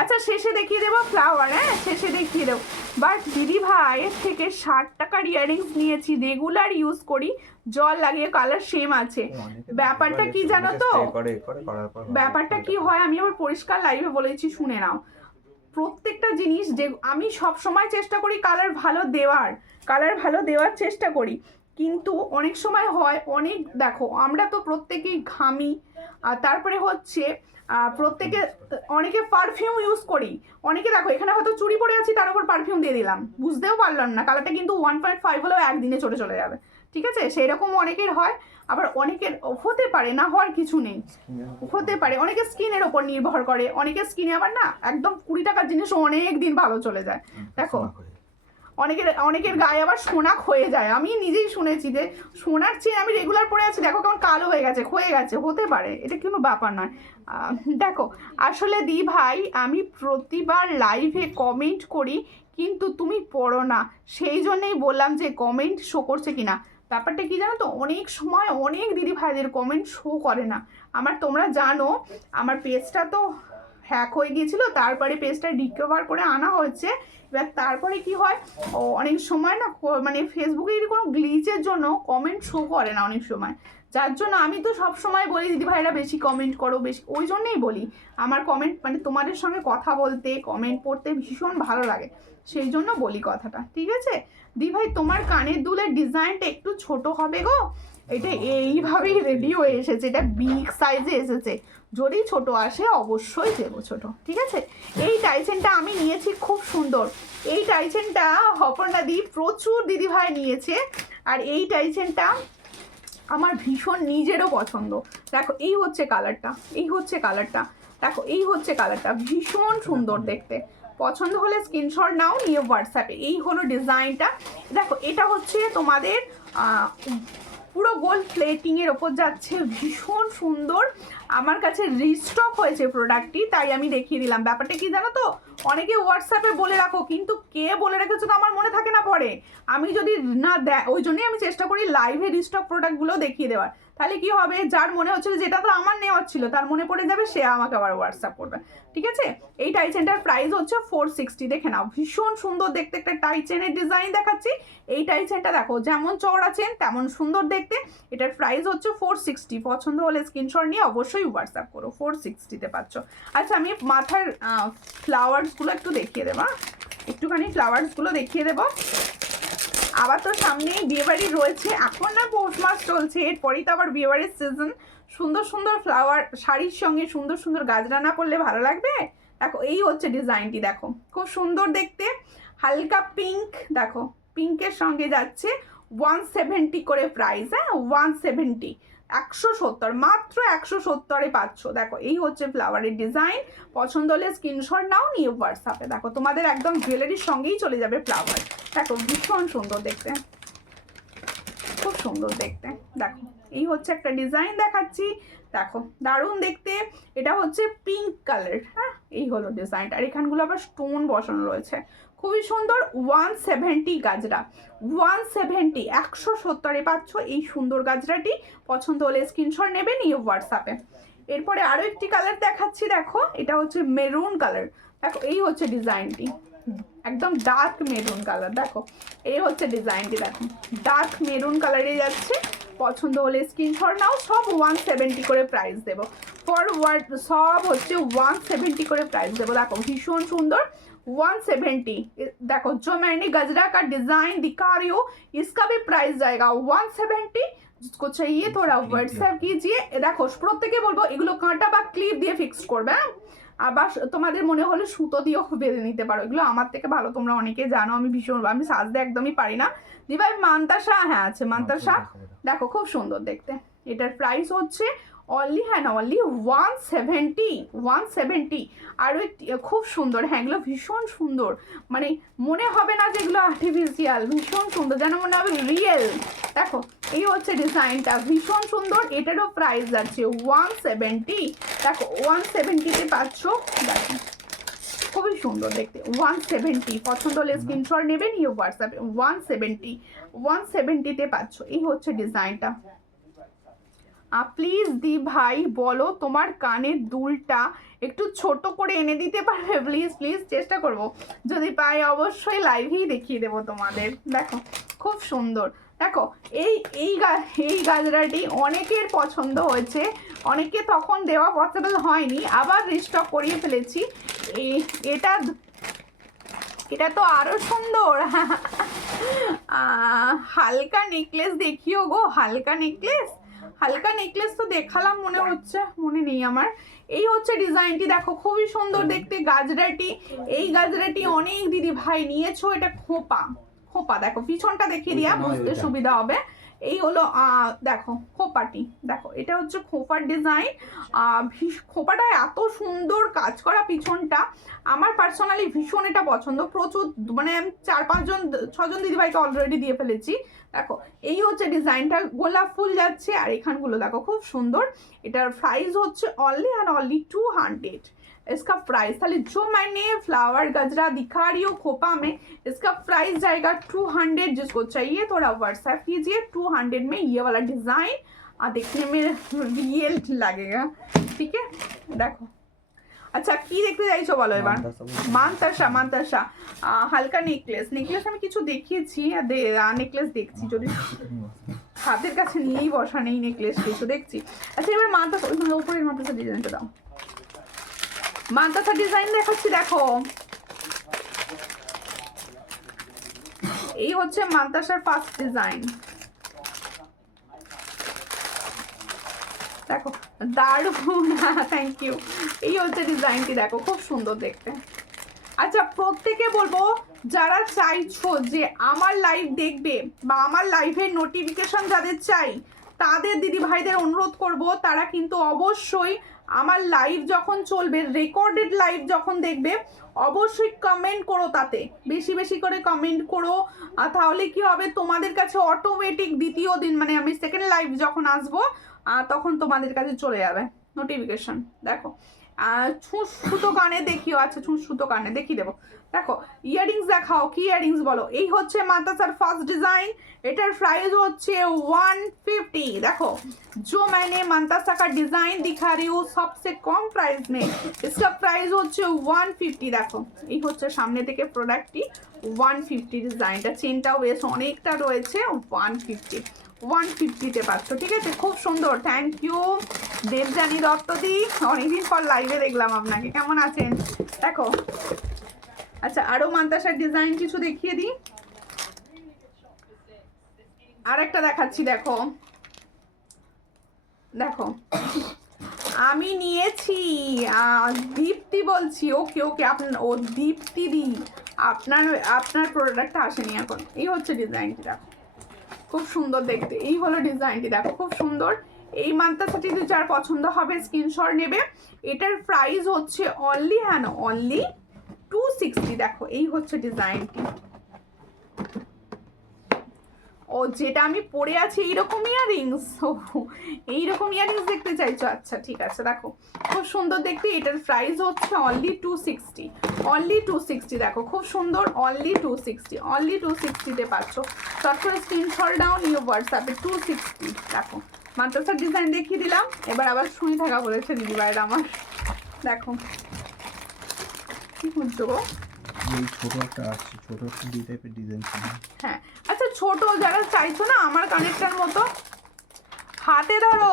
আচ্ছা শেষে দেখিয়ে দেবো ফ্লাওয়ার, হ্যাঁ শেষে দেখিয়ে দেবো। বাট দিদি ভাইয়ের থেকে 60 টাকার ইয়াররিংস নিয়েছি, রেগুলার ইউজ করি, জল লাগিয়ে কালার সেম আছে। ব্যাপারটা কি জানো তো, ব্যাপারটা কি হয়, আমি আবার পরিষ্কার লাইভে বলেছি, শুনে নাও। প্রত্যেকটা জিনিস যে আমি সব সময় চেষ্টা করি কালার ভালো দেওয়ার চেষ্টা করি, কিন্তু অনেক সময় হয় অনেক, দেখো আমরা তো প্রত্যেকেই ঘামি, আর তারপরে হচ্ছে প্রত্যেকে অনেকে পারফিউম ইউজ করি, অনেকে দেখো এখানে হয়তো চুড়ি পরে আছি তার উপর পারফিউম দিয়ে দিলাম, বুঝতেও পারলাম না কালারটা কিন্তু 1.5 হলেও একদিনে চলে যাবে, ঠিক আছে, সেরকম অনেকের হয়। আবার অনেকের হতে পারে, না হওয়ার কিছু নেই, হতে পারে অনেকের স্কিনের ওপর নির্ভর করে, অনেকের স্কিনে আবার না একদম 20 টাকার জিনিস অনেক দিন ভালো চলে যায়। দেখো অনেকের গায়ে আবার সোনা ক্ষয়ে যায়, আমি নিজেই শুনেছি যে সোনার চেন আমি রেগুলার পরে আছি, দেখো কেমন কালো হয়ে গেছে, ক্ষয়ে গেছে, হতে পারে, এটা কোনো ব্যাপার নয়। দেখো আসলে দি ভাই আমি প্রতিবার লাইভে কমেন্ট করি কিন্তু তুমি পড়ো না, সেই জন্যই বললাম যে কমেন্ট শো করছে কিনা। ব্যাপারটা কি জানো তো, অনেক সময় অনেক দিদি ভাইদের কমেন্ট শো করে না আমার, তোমরা জানো আমার পেজটা তো হ্যাক হয়ে গিয়েছিল, তারপরে পেজটা রিকভার করে আনা হয়েছে। এবার তারপরে কি হয়, অনেক সময় না মানে ফেসবুকের কোনো গ্লিচের জন্য কমেন্ট শো করে না অনেক সময়, যার জন্য আমি তো সব সময় বলি দিদি ভাইরা বেশি কমেন্ট করো বেশি, ওই জন্যই বলি আমার কমেন্ট মানে তোমাদের সঙ্গে কথা বলতে কমেন্ট পড়তে ভীষণ ভালো লাগে, সেই জন্য বলি কথাটা, ঠিক আছে। দি ভাই তোমার কানের দুলের ডিজাইনটা একটু ছোট হবে গো, এটা এইভাবেই রেডি হয়ে এসেছে, এটা বিগ সাইজে এসেছে, যদি ছোট আসে অবশ্যই দেবো ছোট, ঠিক আছে। এই টাইচেনটা আমি নিয়েছি, খুব সুন্দর এই টাইচেনটা, অপর্ণা দি প্রচুর দিদিভাই নিয়েছে, আর এই টাইচেনটা আমার ভীষণ নিজেরও পছন্দ। দেখো এই হচ্ছে কালারটা, এই হচ্ছে কালারটা, দেখো এই হচ্ছে কালারটা, ভীষণ সুন্দর দেখতে, পছন্দ হলে স্ক্রিনশট নাও নিয়ে হোয়াটসঅ্যাপে। এই হলো ডিজাইনটা, দেখো এটা হচ্ছে তোমাদের পুরো গোল্ড প্লেটিংয়ের ওপর যাচ্ছে, ভীষণ সুন্দর, আমার কাছে রিস্টক হয়েছে প্রোডাক্টটি, তাই আমি দেখিয়ে দিলাম। ব্যাপারটা কি জানো তো, অনেকে হোয়াটসঅ্যাপে বলে রাখো কিন্তু কে বলে রেখেছো তো আমার মনে থাকে না পরে, আমি যদি না ওই জন্যই আমি চেষ্টা করি লাইভে রিস্টক প্রোডাক্টগুলো দেখিয়ে দেওয়ার, তাহলে কি হবে যার মনে হচ্ছে যেটা তো আমার নেওয়ার ছিল তার মনে পড়ে যাবে, সে আমাকে আবার হোয়াটসঅ্যাপ করবে, ঠিক আছে। এই টাইচেনটার প্রাইস হচ্ছে 460, দেখে নাও ভীষণ সুন্দর দেখতে একটা টাইচেনের ডিজাইন দেখাচ্ছি। এই টাইচেনটা দেখো যেমন চওড়া চেন তেমন সুন্দর দেখতে, এটার প্রাইস হচ্ছে 460, পছন্দ হলে স্ক্রিনশট নিয়ে অবশ্যই হোয়াটসঅ্যাপ করো, 460-তে পাচ্ছ। আচ্ছা আমি মাথার ফ্লাওয়ার্সগুলো একটু দেখিয়ে দেবো, একটুখানি ফ্লাওয়ার্সগুলো দেখিয়ে দেবো। আবার তো সামনেই বিয়েবাড়ি রয়েছে, এখন না পৌষ মাস চলছে, এরপরেই তো আবার বিয়েবাড়ির সিজন, সুন্দর সুন্দর ফ্লাওয়ার শাড়ির সঙ্গে সুন্দর সুন্দর গাজরা না করলে ভালো লাগবে। দেখো এই হচ্ছে ডিজাইনটি, দেখো খুব সুন্দর দেখতে, হালকা পিঙ্ক, দেখো পিঙ্কের সঙ্গে যাচ্ছে 170 করে প্রাইস, হ্যাঁ 170, 170, মাত্র 170-এ পাচ্ছ। দেখো এই হচ্ছে ফ্লাওয়ারের ডিজাইন, পছন্দ হলে স্ক্রিনশট নাও নিয়ে হোয়াটসঅ্যাপে, দেখো তোমাদের একদম জুয়েলারির সঙ্গেই চলে যাবে ফ্লাওয়ার, দেখো ভীষণ সুন্দর দেখতে, খুব সুন্দর দেখতে। দেখো এই হচ্ছে একটা ডিজাইন দেখাচ্ছি, দেখো দারুণ দেখতে, এটা হচ্ছে পিঙ্ক কালার, হ্যাঁ এই হলো ডিজাইনটা, আর এখানগুলো আবার স্টোন বসানো রয়েছে, খুবই সুন্দর। 170 গাজরা, 170, 170-এ পাচ্ছ এই সুন্দর গাজরাটি, পছন্দ হলে স্ক্রিনশট নেবে নিয়ে হোয়াটসঅ্যাপে। এরপরে আরও একটি কালার দেখাচ্ছি, দেখো এটা হচ্ছে মেরুন কালার, দেখো এই হচ্ছে ডিজাইনটি, একদম ডার্ক মেরুন কালার, দেখো এই হচ্ছে ডিজাইনটি, দেখো ডার্ক মেরুন কালারে যাচ্ছে, পছন্দ হলে স্ক্রিনশট নাও, সব 170 করে প্রাইস দেবো, ফরওয়ার্ড সব হচ্ছে 170 করে প্রাইস দেবো, দেখো ভীষণ সুন্দর 170। देखो जो मैंने गजरा का डिजाइन दिखा रही हूँ इसका भी प्राइस जाएगा 170, जिसको चाहिए थोड़ा व्हाट्सएप कीजिए। দেখো প্রত্যেকে বলবো এগুলো কাঁটা বা ক্লিপ দিয়ে ফিক্স করবে, আবার তোমাদের মনে হলে সুতো দিয়েও বেঁধে নিতে পারো, এগুলো আমার থেকে ভালো তোমরা অনেকে জানো, আমি ভীষণ আমি সাজতে একদমই পারি না। দি ভাই মান্তাসা, হ্যাঁ আছে মান্তাসা, দেখো খুব সুন্দর দেখতে, এটার প্রাইস হচ্ছে অনলি, হ্যাঁ না অনলি 170। আরও একটি খুব সুন্দর, হ্যাঁ এগুলো ভীষণ সুন্দর, মানে মনে হবে না যেগুলো আর্টিফিশিয়াল, ভীষণ সুন্দর, যেন মনে হবে রিয়েল। দেখো এই হচ্ছে ডিজাইনটা, ভীষণ সুন্দর, এটারও প্রাইস যাচ্ছে 170, দেখো 170-তে পাচ্ছ, দেখো খুবই সুন্দর দেখতে, 170, পছন্দ হলে স্ক্রিনশট নেবে নিয়ে হোয়াটসঅ্যাপে, 170-তে পাচ্ছ, এই হচ্ছে ডিজাইনটা। প্লিজ দি ভাই বলো তোমার কানের দুলটা একটু ছোট করে এনে দিতে পারবে প্লিজ, প্লিজ চেষ্টা করব, যদি পাই অবশ্যই লাইভেই দেখিয়ে দেবো তোমাদের। দেখো খুব সুন্দর, দেখো এই গাজরাটি অনেকের পছন্দ হয়েছে, অনেকে তখন দেওয়া পসিবল হয়নি, আবার রিস্টক করিয়ে ফেলেছি। এটা তো আরো সুন্দর হালকা নেকলেস দেখিও গো, হালকা নেকলেস, হালকা নেকলেস তো দেখালাম মনে হচ্ছে, মনে নেই আমার। এই হচ্ছে ডিজাইনটি, দেখো খুবই সুন্দর দেখতে গাজরাটি। এই গাজরাটি অনেক দিদি ভাই নিয়েছো, এটা খোপা, খোপা দেখো পিছনটা দেখিয়ে দিয়া বুঝতে সুবিধা হবে। এই হলো দেখো খোপাটি, দেখো এটা হচ্ছে খোপার ডিজাইন। খোপাটা এত সুন্দর কাজ করা পিছনটা, আমার পার্সোনালি ভীষণ এটা পছন্দ। প্রচুর মানে 4-5-6জন দিদিভাইকে অলরেডি দিয়ে ফেলেছি। দেখো এই হচ্ছে ডিজাইনটা, গোলাপ ফুল যাচ্ছে আর এখানগুলো দেখো খুব সুন্দর। এটার প্রাইস হচ্ছে অনলি एंड ऑनली 200 इसका प्राइस। थाली जो मैंने फ्लावर गजरा दिखा रही हूँ खोपा में, इसका प्राइस जाएगा 200। जिसको चाहिए थोड़ा व्हाट्सएप कीजिए। 200 में ये वाला डिजाइन देखने में रियल लगेगा, ठीक है। देखो আচ্ছা কি দেখতে চাইছো বলো এবার। মানতাসা, মানতাসা হালকা নেকলেস, নেকলেস আমি কিছু দেখিয়েছি, নেকলেস দেখছি, যদি হাতের কাছে নিয়েই বসা নেই নেকলেস কিছু দেখছি। আচ্ছা এবার মানতাসা, উপরের মানতাসা ডিজাইনটা দাও, মানতাসা ডিজাইন দেখাচ্ছি। দেখো এই হচ্ছে মানতাসার ফার্স্ট ডিজাইন, দেখো দারুণ, থ্যাংক ইউ। এই হচ্ছে ডিজাইনটি, দেখো খুব সুন্দর দেখতে। আচ্ছা প্রত্যেকে বলবো যারা চাইছো যে আমার লাইভ দেখবে বা আমার লাইভের নোটিফিকেশন যাদের চাই, তাদের দিদি ভাইদের অনুরোধ করব তারা কিন্তু অবশ্যই আমার লাইভ যখন চলবে, রেকর্ডেড লাইভ যখন দেখবে, অবশ্যই কমেন্ট করো, তাতে বেশি বেশি করে কমেন্ট করো। তাহলে কি হবে, তোমাদের কাছে অটোমেটিক দ্বিতীয় দিন মানে আমি সেকেন্ড লাইভ যখন আসবো তখন তোমাদের কাছে চলে যাবে নোটিফিকেশন। দেখো ছুঁচ সুতো কানে দেখিও, আচ্ছা ছুঁচ সুতো কানে দেখিয়ে দেবো। দেখো ইয়ারিংস দেখাও, কি ইয়ারিংস বলো। এই হচ্ছে মানতাসার ফার্স্ট ডিজাइन, এটার প্রাইস হচ্ছে 150। देखो जो मैंने मानतासा का डिजाइन दिखा रही हूँ सबसे कम प्राइस में, इसका प्राइस হচ্ছে 150। দেখো এই হচ্ছে সামনে থেকে প্রোডাক্টটি 150 ডিজাইনটা, চেনটাও বেশ অনেকটা রয়েছে, 150 তে পাচ্ছ, ঠিক আছে। খুব সুন্দর, থ্যাংক ইউ দেবজানী দত্তদি, অনেকদিন পর লাইভে দেখলাম আপনাকে, কেমন আছেন। দেখো আচ্ছা আরো মানতাসার ডিজাইন কিছু দেখিয়ে দিই, আর একটা দেখাচ্ছি। দেখো দেখো আমি নিয়েছি, দীপ্তি বলছি, ওকে ওকে আপনার ও দীপ্তি দি, আপনার আপনার প্রোডাক্টটা আসেনি এখন। এই হচ্ছে ডিজাইনটি, দেখো খুব সুন্দর দেখতে। এই হলো ডিজাইনটি, দেখো খুব সুন্দর। এই মানতাসাটি যার পছন্দ হবে স্ক্রিনশট নেবে। এটার প্রাইস হচ্ছে অনলি হ্যাঁ অনলি 260। দেখো এই হচ্ছে ডিজাইনটি, ও যেটা আমি পরে আছি এইরকম ইয়ারিংস, এইরকম ইয়ারিংস দেখতে চাইছো, আচ্ছা ঠিক আছে। দেখো খুব সুন্দর দেখতে, এটার প্রাইস হচ্ছে অনলি 260, অনলি 260। দেখো খুব সুন্দর, অনলি 260, অনলি 260-তে পাচ্ছ। তারপরে স্ক্রিনশট দাও, নিউ হোয়াটসঅ্যাপে 260। দেখো মানতাসার ডিজাইন দেখিয়ে দিলাম, এবার আবার শুনে থাকা বলেছে দিদিভাইরা আমার। দেখো কি বুঝছো গো, ছোট একটা আসছে, ছোট একটা ডি টাইপের ডিজাইন ছিল। হ্যাঁ আচ্ছা ছোট যারা চাইছো না আমার কানেক্টার মতো, হাতে ধরো,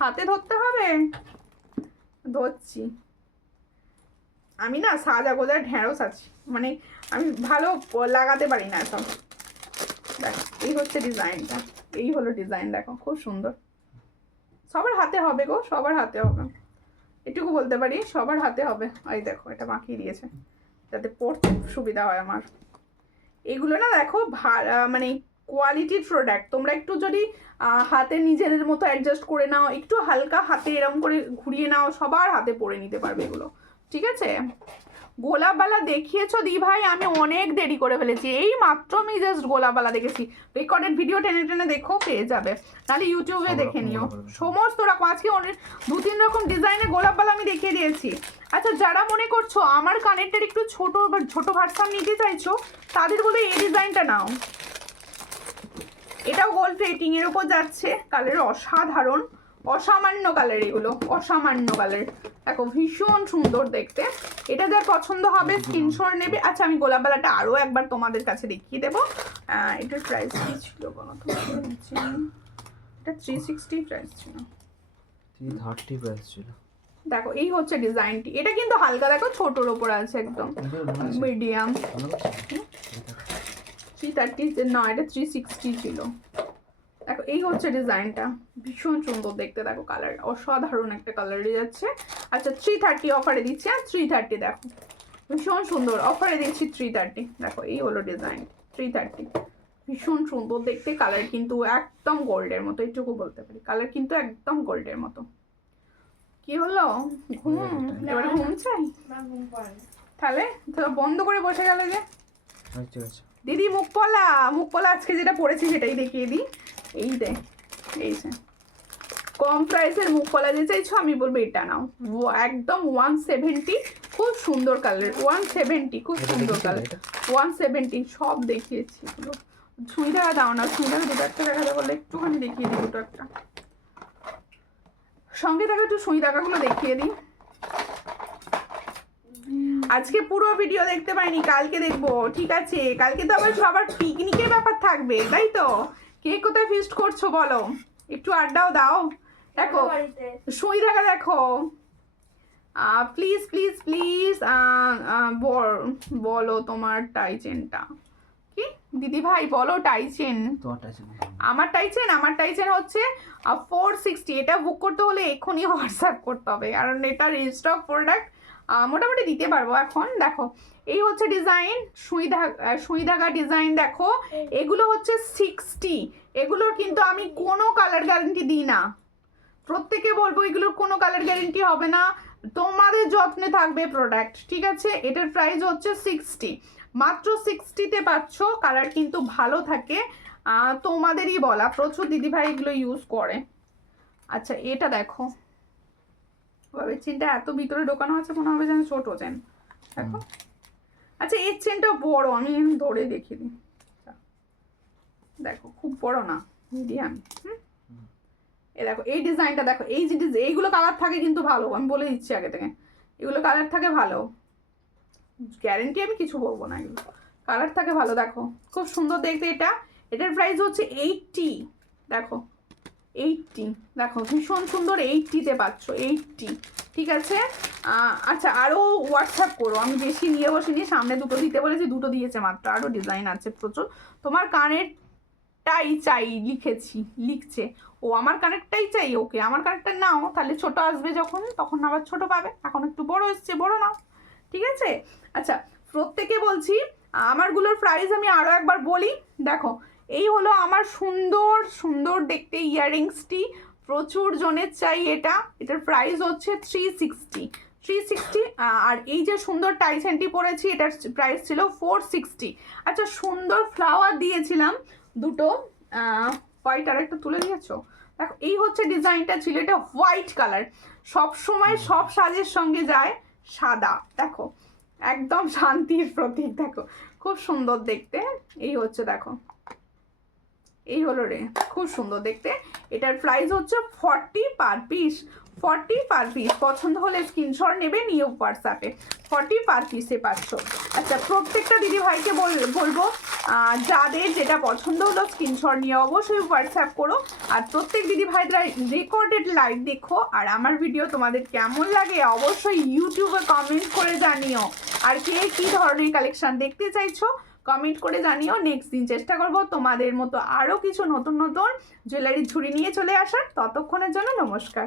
হাতে ধরতে হবে, ধরছি। আমি না সাজা গোজা ঢ্যাঁড়স আছি, মানে আমি ভালো লাগাতে পারি না এখন। দেখো এই হচ্ছে ডিজাইনটা, এই হলো ডিজাইন, দেখো খুব সুন্দর। সবার হাতে হবে গো, সবার হাতে হবে, এটুকু বলতে পারি, সবার হাতে হবে। এই দেখো এটা মাখিয়ে দিয়েছে যাতে পড়তে সুবিধা হয় আমার। এগুলো না দেখো মানে কোয়ালিটির প্রোডাক্ট, তোমরা একটু যদি হাতে নিজেদের মতো অ্যাডজাস্ট করে নাও, একটু হালকা হাতে এরকম করে ঘুরিয়ে নাও, সবার হাতে পরে নিতে পারবে এগুলো, ঠিক আছে। গোলাপবালা দেখিয়েছো দি ভাই, আমি অনেক দেরি করে ফেলেছি, এই মাত্র আমি জাস্ট গোলাপবালা দেখেছি। রেকর্ডেড ভিডিও টেনে টেনে দেখো, পেয়ে যাবে, নাহলে ইউটিউবে দেখে নিও। সমস্ত রকম আজকে 2-3 রকম ডিজাইনের গোলাপবালা আমি দেখিয়ে দিয়েছি। আচ্ছা যারা মনে করছো আমার কানেরটার একটু ছোট বা ছোট ভার্সান নিতে চাইছো, তাদের বলে এই ডিজাইনটা নাও। এটাও গোল্ড প্লেটিং এর উপর যাচ্ছে, কালার অসাধারণ, অসামান্য কালার, এগুলো অসামান্য কালার। দেখো ভীষণ সুন্দর দেখতে, এটা যার পছন্দ হবে স্ক্রিনশট নেবে। আচ্ছা আমি গোলাপবালাটা আরও একবার তোমাদের কাছে দেখিয়ে দেবো। এটার প্রাইস কি ছিল বলো তো, এটা 360 প্রাইস ছিল, 330 প্রাইস ছিল। দেখো এই হচ্ছে ডিজাইনটি, এটা কিন্তু হালকা, দেখো ছোটোর ওপর আছে একদম মিডিয়াম। 330 না, এটা 360 ছিল। দেখো এই হচ্ছে ডিজাইনটা, ভীষণ সুন্দর দেখতে, দেখো কালার অসাধারণ একটা কালারে যাচ্ছে। আচ্ছা 330 অফারে দিচ্ছি, আর 330 দেখো ভীষণ সুন্দর অফারে দিচ্ছি 330। দেখো এই হলো ডিজাইন 330, ভীষণ সুন্দর দেখতে, কালার কিন্তু একদম গোল্ডের মতো, এইটুকু বলতে পারি, কালার কিন্তু একদম গোল্ডের মতো। কি হলো, ঘুম? এবারে ঘুম চাই? তাহলে তো বন্ধ করে বসে গেলে যে। ঠিক আছে দিদি মুখ পলা আজকে যেটা পড়েছি সেটাই দেখিয়ে দিই। এই যে কম প্রাইসের মুখ পলা যে চাইছো, আমি বলবো এটা নাও, একদম 170, খুব সুন্দর কালার, 170 খুব সুন্দর কালার, 170 সব দেখিয়েছি এগুলো। ছুঁই দেখা দাও না, ছুঁই দেখা দুটো একটা দেখাতে বললে একটুখানি দেখিয়ে দিই, দুটো একটা সঙ্গে দেখা, একটু সুই দেখাগুলো দেখিয়ে দিই। আজকে পুরো ভিডিও দেখতে পাইনি, কালকে দেখবো, ঠিক আছে? কালকে তো আবার সবার পিকনিকের ব্যাপার থাকবে, তাই তো? কে কোথায় ফিস্ট করছো বলো, একটু আড্ডাও দাও। দেখো সুই দেখা দেখো, প্লিজ প্লিজ প্লিজ বলো তোমার টাইচেনটা কি দিদি ভাই, বলো টাইচেন। আমার টাইচেন হচ্ছে 460। এটা বুক করতে হলে এক্ষুনি হোয়াটসঅ্যাপ করতে হবে, কারণ এটা রিস্টক প্রোডাক্ট, মোটামুটি দিতে পারবো এখন। দেখো এই হচ্ছে ডিজাইন, সুই ধাগা ডিজাইন। দেখো এগুলো হচ্ছে 60, এগুলোর কিন্তু আমি কোনো কালার গ্যারান্টি দিই না, প্রত্যেকে বলবো এগুলোর কোনো কালার গ্যারান্টি হবে না, তোমাদের যত্নে থাকবে প্রোডাক্ট, ঠিক আছে? এটার প্রাইস হচ্ছে 60, মাত্র 60-তে পাচ্ছ, কালার কিন্তু ভালো থাকে, তোমাদেরই বলা, প্রচুর দিদিভাই এগুলো ইউজ করে। আচ্ছা এটা দেখো, চেনটা এত ভিতরে ঢোকানো আছে, মনে হবে যেন ছোট চেন, দেখো। আচ্ছা এর চেনটা বড়, আমি ধরে দেখিয়ে দিই, দেখো খুব বড় না, মিডিয়াম। এ দেখো এই ডিজাইনটা দেখো, এই যে এইগুলো কালার থাকে কিন্তু ভালো, আমি বলে দিচ্ছি আগে থেকে, এগুলো কালার থাকে ভালো, গ্যারেন্টি আমি কিছু বলবো না, এগুলো কালার থাকে ভালো। দেখো খুব সুন্দর দেখতে এটা, এটার প্রাইস হচ্ছে 80, দেখো 80, দেখো ভীষণ সুন্দর, 80-তে পাচ্ছ, 80, ঠিক আছে? আচ্ছা আরও হোয়াটসঅ্যাপ করো, আমি বেশি নিয়ে বসিনি, সামনে দুটো দিতে বলেছি, দুটো দিয়েছে মাত্র, আরও ডিজাইন আছে প্রচুর। তোমার কানেরটাই চাই লিখছে, ও আমার কানেরটাই চাই, ওকে আমার কানেরটা নাও, তাহলে ছোট আসবে যখন, তখন আবার ছোট পাবে, এখন একটু বড় এসছে, বড় নাও, ঠিক আছে? আচ্ছা প্রত্যেকে বলছি, আমারগুলোর প্রাইস আমি আরও একবার বলি। দেখো এই হলো আমার সুন্দর সুন্দর দেখতে ইয়াররিংসটি, প্রচুর জনের চাই এটা, এটার প্রাইস হচ্ছে 360, আর এই যে সুন্দর টাইসেনটি পরেছি, এটার প্রাইস ছিল 460। আচ্ছা সুন্দর ফ্লাওয়ার দিয়েছিলাম দুটো, হোয়াইট আর একটা তুলে দিয়েছো, দেখো এই হচ্ছে ডিজাইনটা ছিল, এটা হোয়াইট কালার, সব সময় সব সাজের সঙ্গে যায় সাদা, দেখো একদম শান্তির প্রতীক, দেখো খুব সুন্দর দেখতে। এই হচ্ছে দেখো, এই হলো রে, খুব সুন্দর দেখতে, এটার প্রাইস হচ্ছে 40 পার পিস, 40 পার পিস, পছন্দ হলে স্ক্রিনশট নেবে, নিয়ে হোয়াটসঅ্যাপে 40 পার পিসে পাচ্ছ। আচ্ছা প্রত্যেকটা দিদি ভাইকে বলবো, যাদের যেটা পছন্দ হলো স্ক্রিনশট নিয়ে অবশ্যই হোয়াটসঅ্যাপ করো, আর প্রত্যেক দিদি ভাইরা রেকর্ডেড লাইভ দেখো, আর আমার ভিডিও তোমাদের কেমন লাগে অবশ্যই ইউটিউবে কমেন্ট করে জানিও, আর কে কী ধরনের কালেকশন দেখতে চাইছো কমেন্ট করে জানিও। নেক্সট দিন চেষ্টা করব তোমাদের মতো আরও কিছু নতুন নতুন জুয়েলারির ঝুড়ি নিয়ে চলে আসার, ততক্ষণের জন্য নমস্কার।